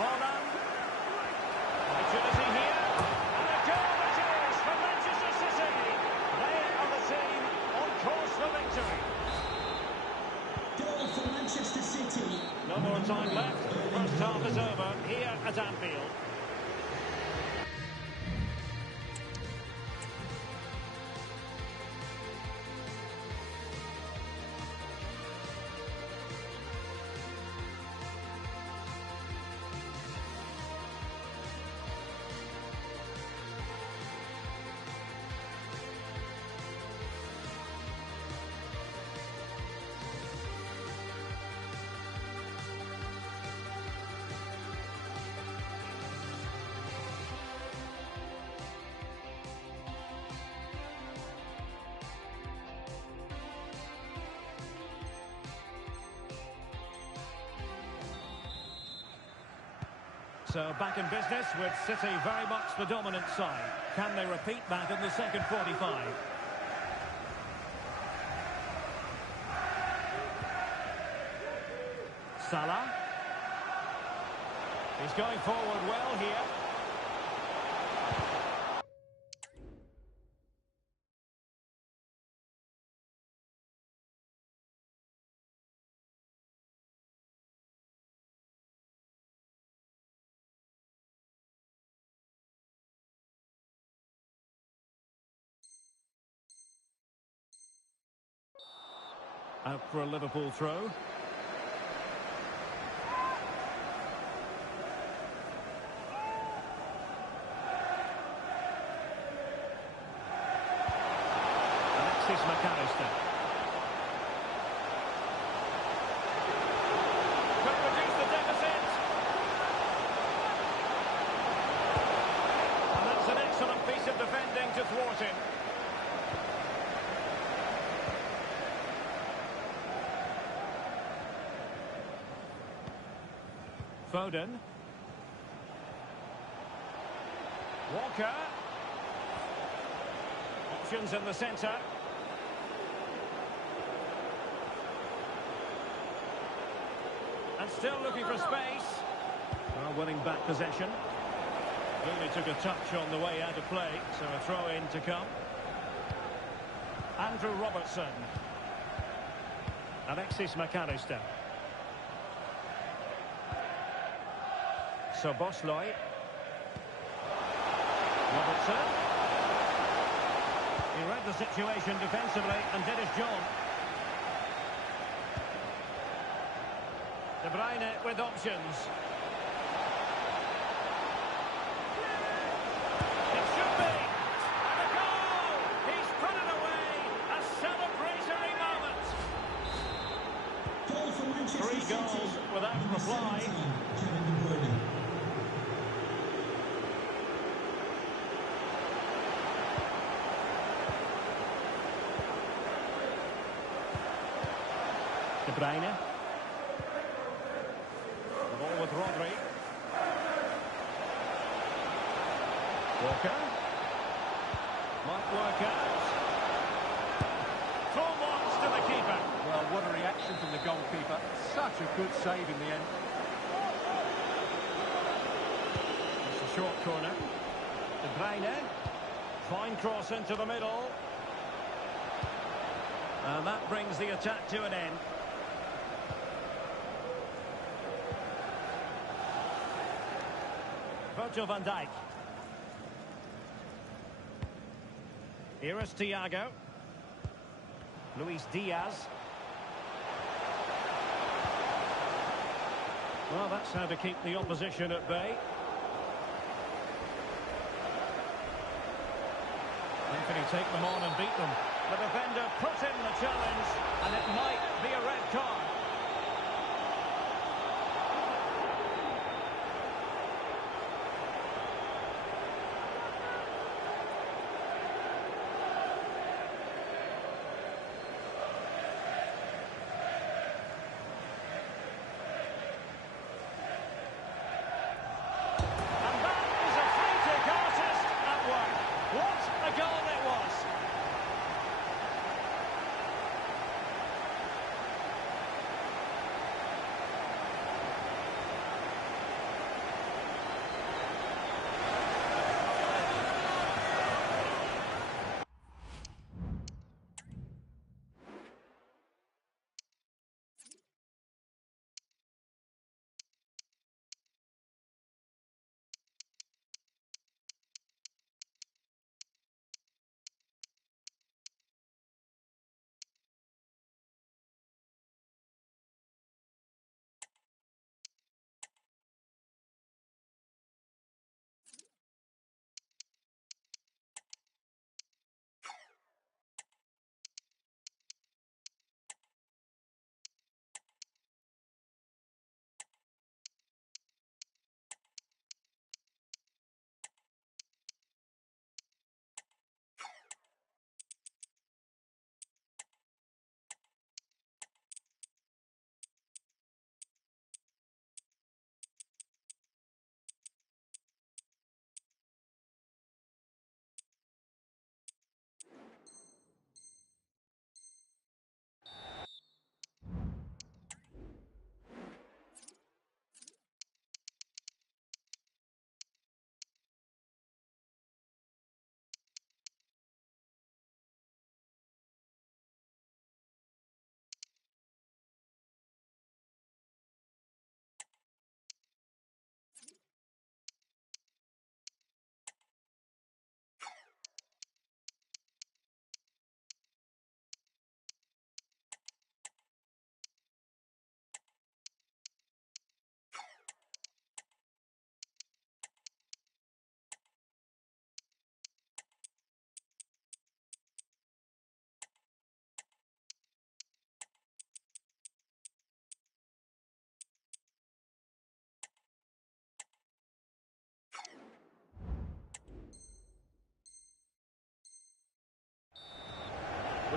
Haaland. Opportunity here. And a goal it is for Manchester City. They are the team on course for victory. Goal for Manchester City. No more time left. First half is over here at Anfield. So back in business with City very much the dominant side. Can they repeat that in the second 45? Salah. He's going forward well here. Out for a Liverpool throw. Alexis McAllister. Could reduce the deficit. And that's an excellent piece of defending to thwart him. Foden. Walker. Options in the centre. And still looking for space. Well, winning back possession. Only took a touch on the way out of play, so a throw-in to come. Andrew Robertson. Alexis McAllister. So Bosley. Robertson. He read the situation defensively and did his job. De Bruyne with options. It should be. And a goal! He's put it away. A celebratory moment. Goal for Manchester 3 City. goals without reply. Kevin De Bruyne. De Bruyne. The ball with Rodri. Walker. Might work out. Full marks to the keeper. Well, what a reaction from the goalkeeper. Such a good save in the end. It's a short corner. De Bruyne. Fine cross into the middle. And that brings the attack to an end. Virgil van Dijk. Here is Thiago. Luis Diaz. Well, that's how to keep the opposition at bay. And can he take them on and beat them? The defender put in the challenge, and it might be a red card. And that is a free-kick artist at work. What a goal it was!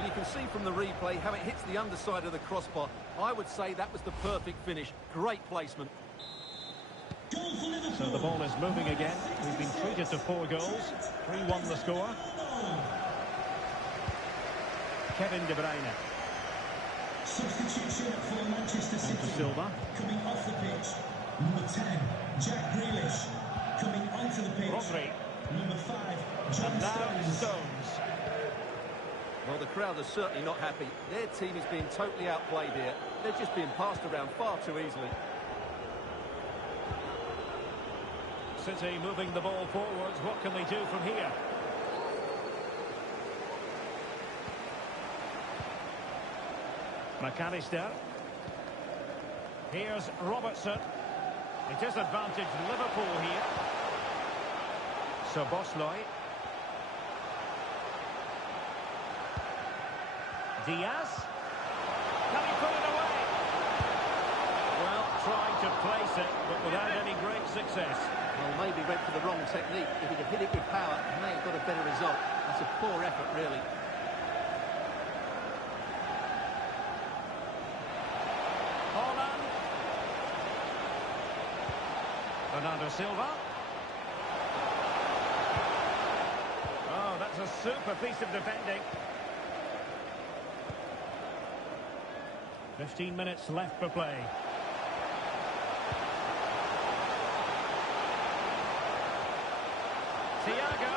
Well, you can see from the replay how it hits the underside of the crossbar. I would say that was the perfect finish. Great placement. So the ball is moving again. We've been treated to 4 goals. 3-1 the score. Kevin De Bruyne. Substitution for Manchester City. Onto Silva. Coming off the pitch, number 10, Jack Grealish. Coming onto the pitch, Rodri. number 5, John And now Stones. Stones. Well, the crowd are certainly not happy. Their team is being totally outplayed here. They're just being passed around far too easily. City moving the ball forwards. What can they do from here? McAllister. Here's Robertson. It is advantage Liverpool here. So Bosley. Diaz. Can he put it away? Well, trying to place it, but without any great success. Well, maybe went for the wrong technique. If he'd have hit it with power, he may have got a better result. That's a poor effort, really. Holland. Bernardo Silva. Oh, that's a super piece of defending. 15 minutes left for play. Thiago.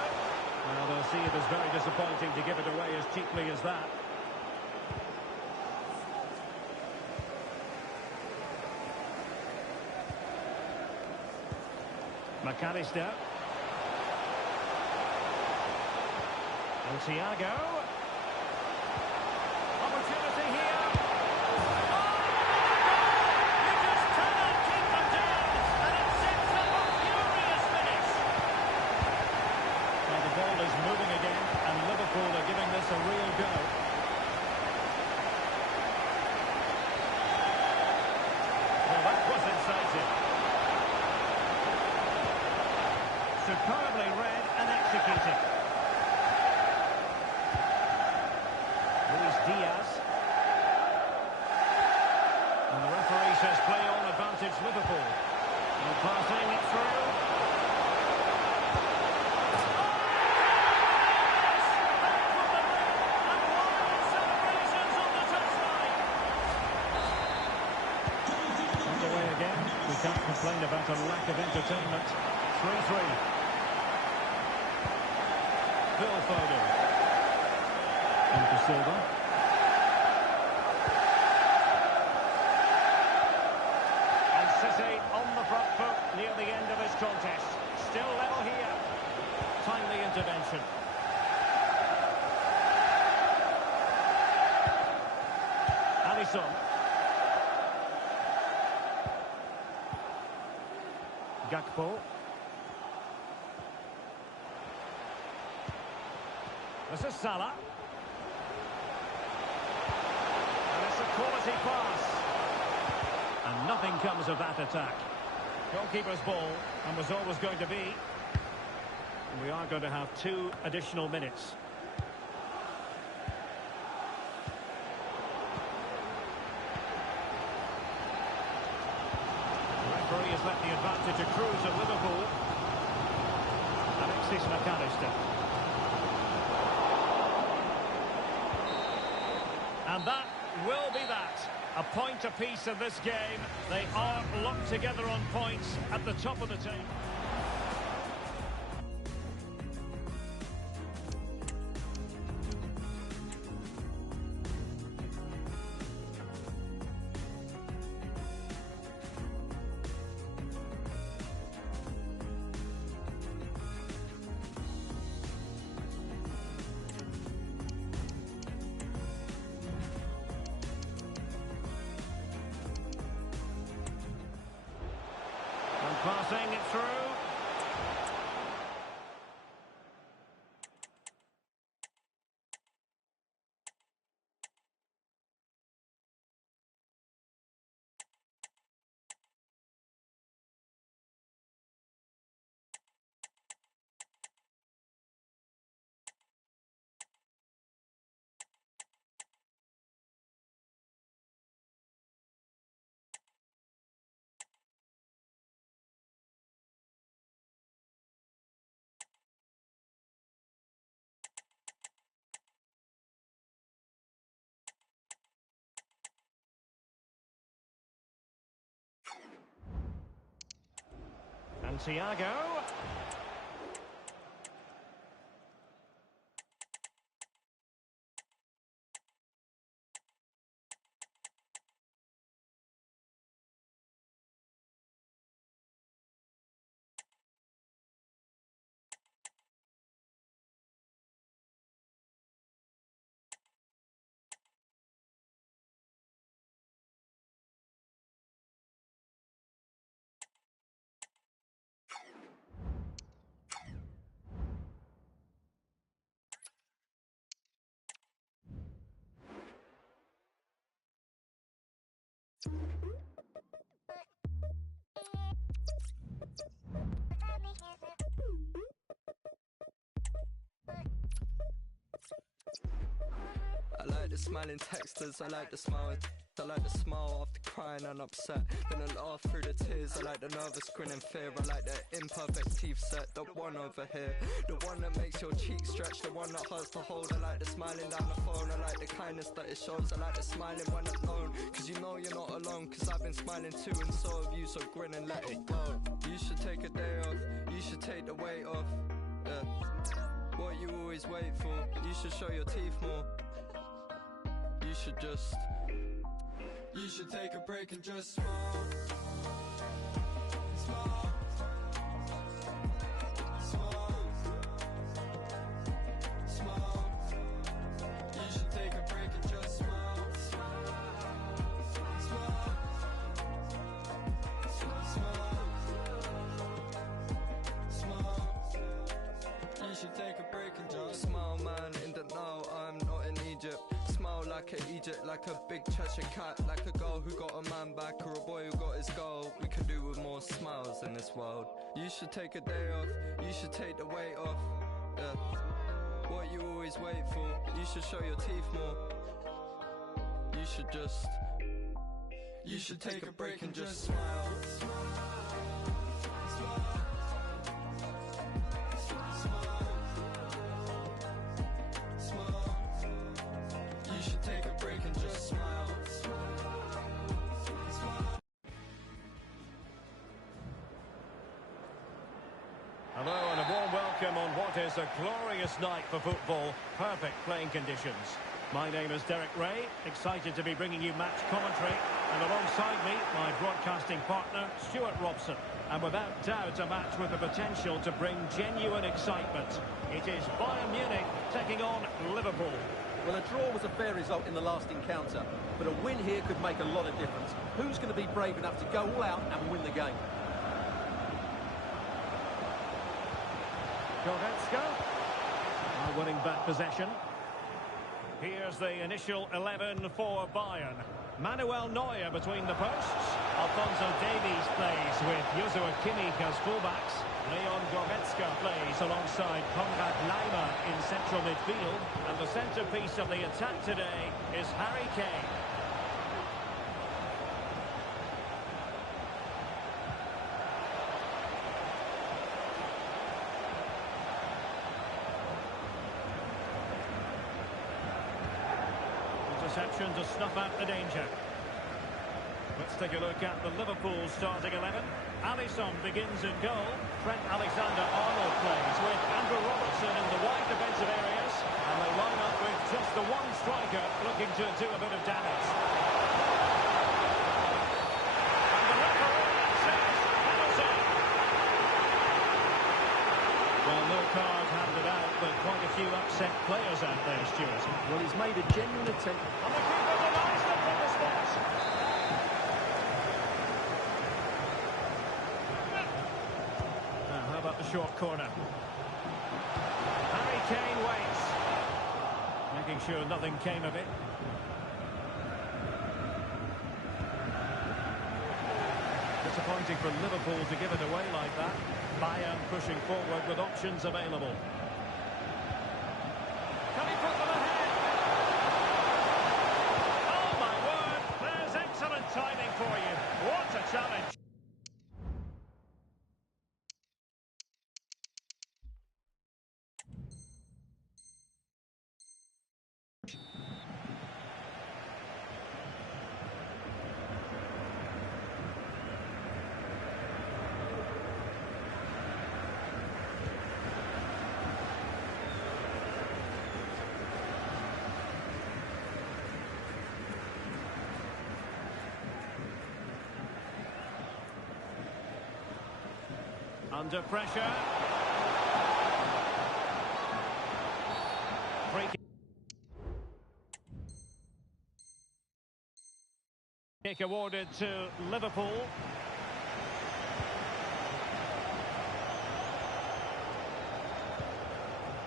Well, they'll see it as very disappointing to give it away as cheaply as that. McAllister. And Thiago. Opportunity here. Oh! You just cannot keep them down. And it sets up a furious finish. Well, the ball is moving again, and Liverpool are giving this a real go. Well, that was incisive. Superbly read and executed. Luis Diaz. And the referee says play on, advantage Liverpool. And passing it through. Underway again. We can't complain about a lack of entertainment. 3-3. Phil Foden. Into Silva. And City on the front foot near the end of this contest. Still level here. Timely intervention. Alisson. Gakpo. This is Salah. And it's a quality pass. And nothing comes of that attack. Goalkeeper's ball, and was always going to be. And we are going to have 2 additional minutes. The referee has let the advantage accrue to Liverpool. Alexis McAllister. And that will be that. A point apiece in this game. They are locked together on points at the top of the table. Passing it through. And Thiago. I like the smiling texters, I like the smile. I like the smile after crying and upset. Then I laugh through the tears. I like the nervous grin and fear. I like the imperfect teeth set. The one over here, the one that makes your cheeks stretch. The one that hurts to hold. I like the smiling down the phone. I like the kindness that it shows. I like the smiling when alone. Cause you know you're not alone. Cause I've been smiling too and so have you. So grin and let it go. You should take a day off. You should take the weight off. What you always wait for. You should show your teeth more. You should just. You should take a break and just smile. Smile. Smile. Smile. You should take a break and just smile. Smile. Smile. Smile. You should take a break and just smile, man. In the now, I'm not in Egypt. Smile like an Egypt, like a big Cheshire cat, like a girl who got a man back or a boy who got his goal. We could do with more smiles in this world. You should take a day off, you should take the weight off. What you always wait for, you should show your teeth more. You should just. You should take a break and just smile. Hello and a warm welcome on what is a glorious night for football. Perfect playing conditions. My name is Derek Ray, excited to be bringing you match commentary. And alongside me, my broadcasting partner, Stuart Robson. And without doubt, a match with the potential to bring genuine excitement. It is Bayern Munich taking on Liverpool. Well, a draw was a fair result in the last encounter, but a win here could make a lot of difference. Who's going to be brave enough to go all out and win the game? Goretzka, now winning back possession. Here's the initial 11 for Bayern. Manuel Neuer between the posts. Alphonso Davies plays with Joshua Kimmich as fullbacks. Leon Goretzka plays alongside Konrad Laimer in central midfield. And the centrepiece of the attack today is Harry Kane. Interception to snuff out the danger. Let's take a look at the Liverpool starting 11. Alisson begins in goal. Trent Alexander-Arnold plays with Andrew Robertson in the wide defensive areas. And they line up with just the one striker looking to do a bit of damage. And the referee says penalty. Well, no card handed out, but quite a few upset players out there, Stuart. Well, he's made a genuine attempt. And the keeper denies them from the spot. Now, how about the short corner? Harry Kane waits, making sure nothing came of it. Disappointing for Liverpool to give it away like that. Bayern pushing forward with options available. Can he put them ahead? Oh my word, there's excellent timing for you. What a challenge. Under pressure. Free kick awarded to Liverpool.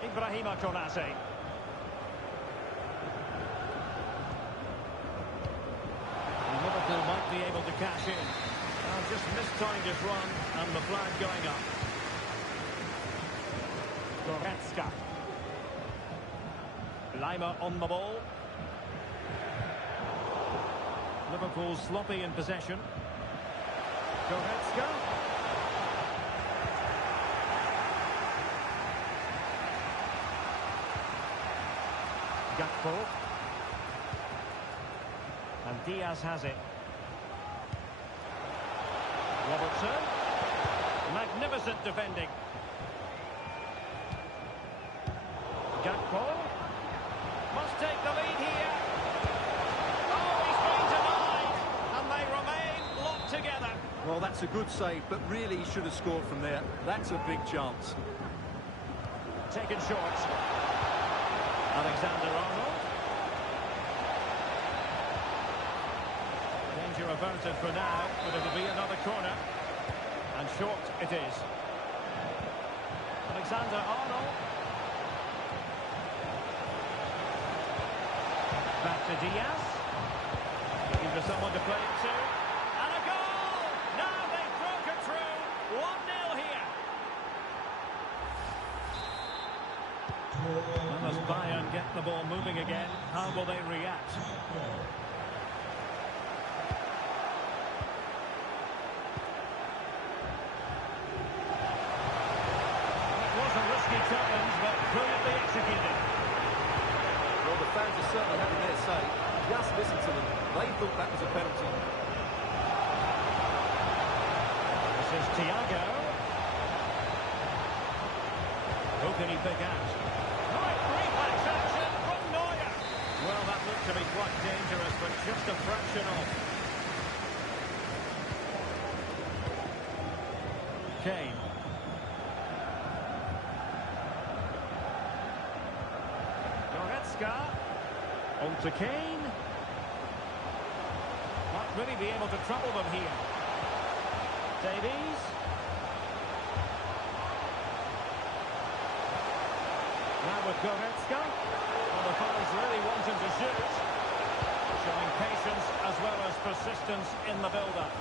Ibrahima Konate. Liverpool might be able to cash in. Just mistimed his run and the flag going up. Goretzka. Lima on the ball. Liverpool sloppy in possession. Goretzka. Gakpo. And Diaz has it. Robertson. Magnificent defending. Gakpo. Must take the lead here. Oh, he's been denied. And they remain locked together. Well, that's a good save, but really he should have scored from there. That's a big chance. Taken short. Alexander-Arnold. Danger averted for now, but it'll be another corner. And short it is. Alexander-Arnold. Back to Diaz. Looking for someone to play it to. And a goal! Now they've broken through. 1-0 here. And as Bayern get the ball moving again, how will they react? It was a risky challenge, but brilliantly executed. Well, the fans are certainly having their say. Just listen to them. They thought that was a penalty. This is Thiago. Who can he pick out? Right, reflex action from Neuer. Well, that looked to be quite dangerous, but just a fraction off. Kane. Goretzka. On to Kane. Might really be able to trouble them here. Davies. Now with Goretzka. Well, the fans really want him to shoot. Showing patience as well as persistence in the build-up.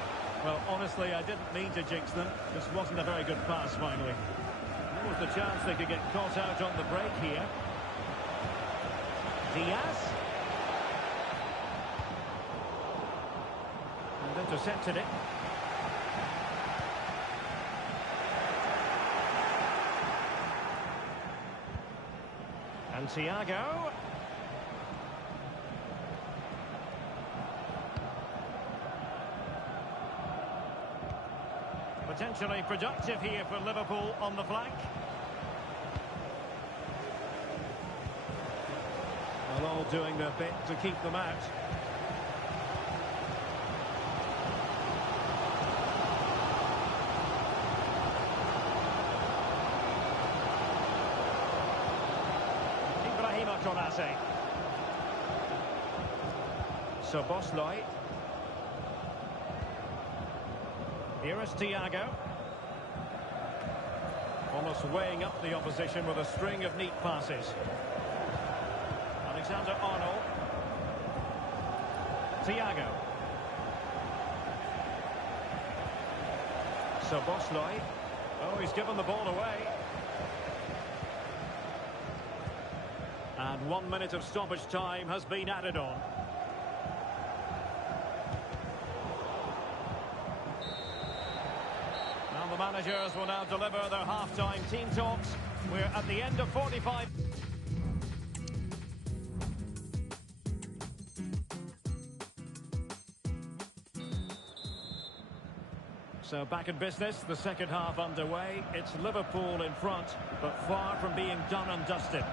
Well, honestly, I didn't mean to jinx them. This wasn't a very good pass, finally. There was the chance they could get caught out on the break here. Diaz. And intercepted it. And Thiago. Potentially productive here for Liverpool on the flank. Well, all doing their bit to keep them out. Ibrahima Konate. Szoboszlai. Here is Thiago. Almost weighing up the opposition with a string of neat passes. Alexander-Arnold. Thiago. Szoboszlai. Oh, he's given the ball away. And 1 minute of stoppage time has been added on. And the managers will now deliver their half-time team talks. We're at the end of 45. So back in business, the second half underway. It's Liverpool in front, but far from being done and dusted.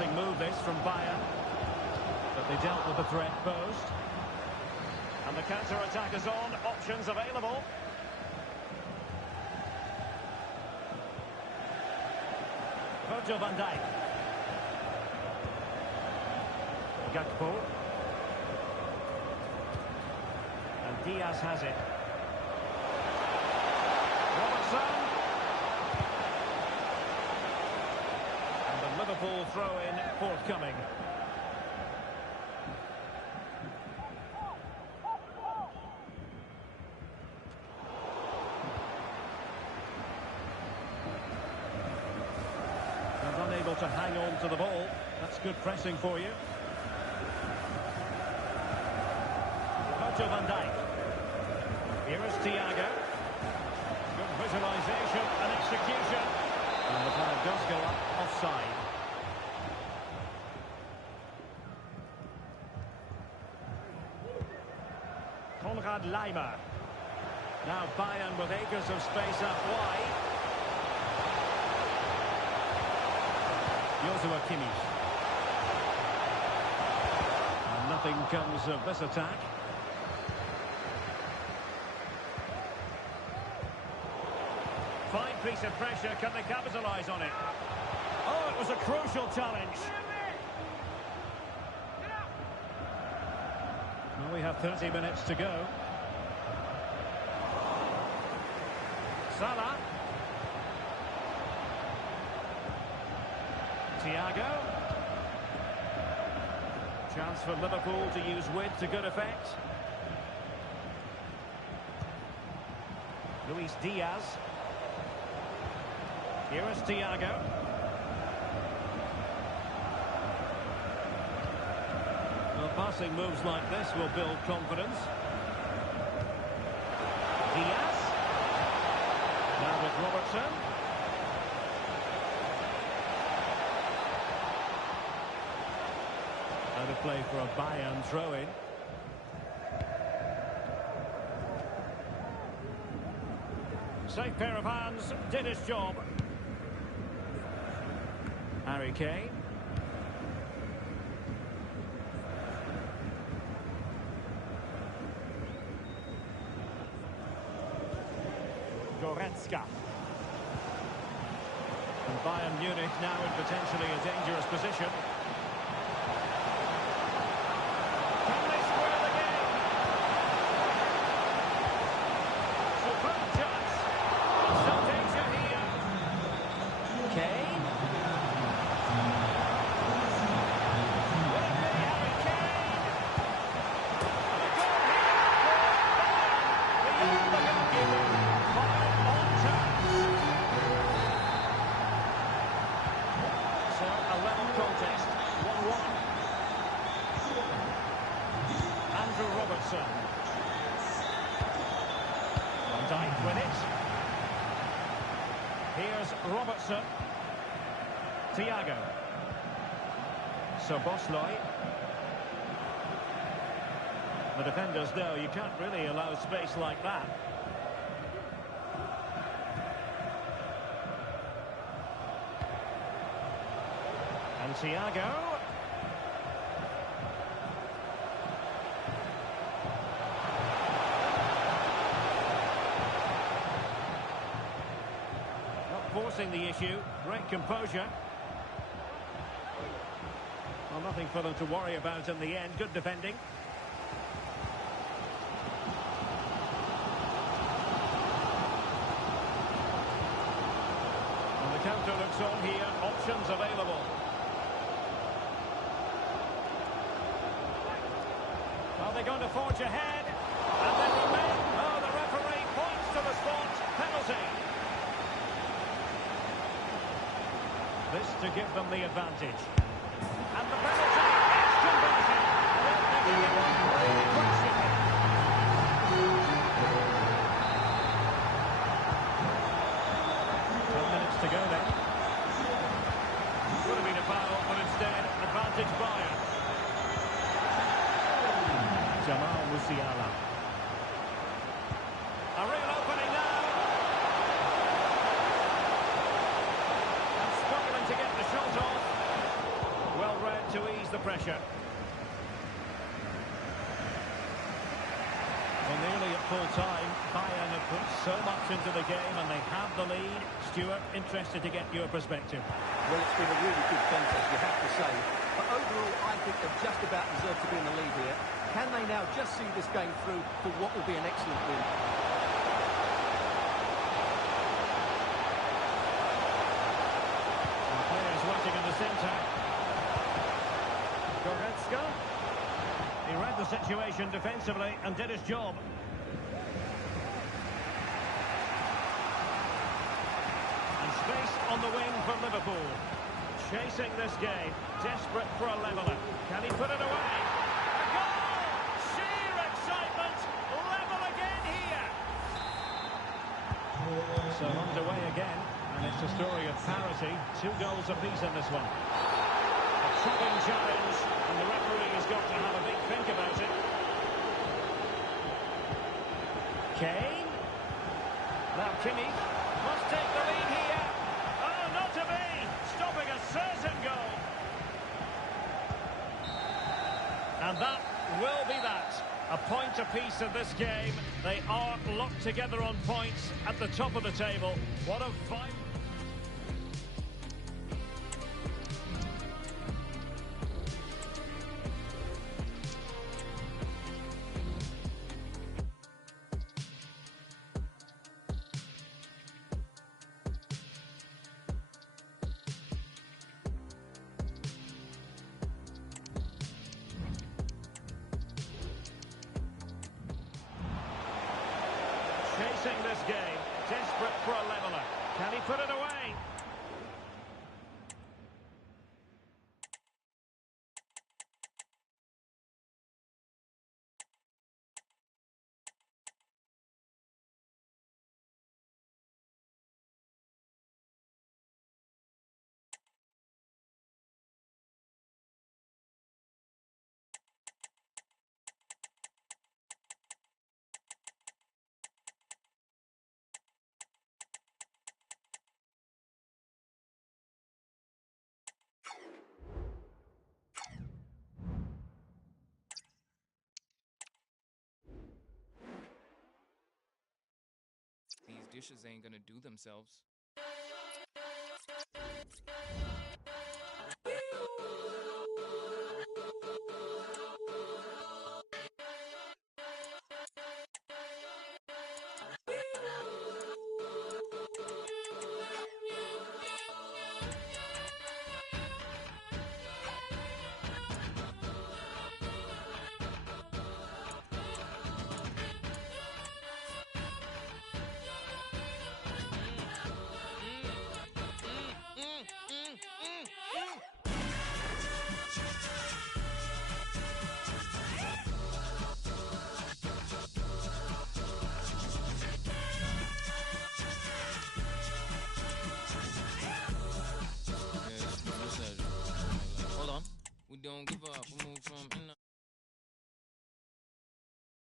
promising move this from Bayern. But they dealt with the threat posed. And the counter-attack is on. Options available. Virgil van Dijk. Gakpo. And Diaz has it. Robertson. And the Liverpool throw-in forthcoming. And unable to hang on to the ball. That's good pressing for you. Virgil van Dijk. Here is Thiago. Good visualisation and execution. And the flag does go up offside. Konrad Laimer. Now Bayern with acres of space up wide. Joshua Kimmich. And nothing comes of this attack. Fine piece of pressure. Can they capitalise on it? Oh, it was a crucial challenge. Well, we have 30 minutes to go. Salah. Thiago. Chance for Liverpool to use width to good effect. Luis Diaz. Here is Thiago. Well, passing moves like this will build confidence. Diaz. Now with Robertson. Out of play for a Bayern throw-in. Safe pair of hands, did his job. Harry Kane. Goretzka. And Bayern Munich now in potentially a dangerous position. Can they square the game? Superb chance. Some danger here. Kane. Will it be Harry Kane? And a goal here for Bayern. Beyond the goalkeeper. Bayern on chance. So a level contest. 1-1. Andrew Robertson. Van Dijk with it. Here's Robertson. Thiago. Szoboszlai. The defenders know you can't really allow space like that. And Thiago. Not forcing the issue. Great composure. Well, nothing for them to worry about in the end. Good defending. And the counter looks on here. Options available. Are they going to forge ahead? And they remain. Oh, the referee points to the spot. Penalty. This to give them the advantage. And the penalty is converted. I don't think anyone really questioned it. 10 minutes to go then. Would have been a foul, but instead, advantage Bayern. Jamal Musiala. A real opening now. And struggling to get the shot off. the pressure. Well, nearly at full time, Bayern have put so much into the game and they have the lead. Stuart, interested to get your perspective. Well, it's been a really good contest, you have to say. But overall, I think they've just about deserved to be in the lead here. Can they now just see this game through for what will be an excellent win? The players waiting in the centre. Goretzka. He read the situation defensively and did his job. And space on the wing for Liverpool. Chasing this game, desperate for a leveller. Can he put it away? A goal! Sheer excitement! Level again here! So underway again, and it's a story of parity. 2 goals apiece in this one. A troubling challenge, and the referee has got to have a big think about it. Kane. Now Kimmich must take the lead here. Oh, not to be! Stopping a certain goal. And that will be that. A point apiece in this game. They are locked together on points at the top of the table. What a fight. Chasing this game, desperate for a leveller. Can he put it away? These dishes ain't gonna do themselves.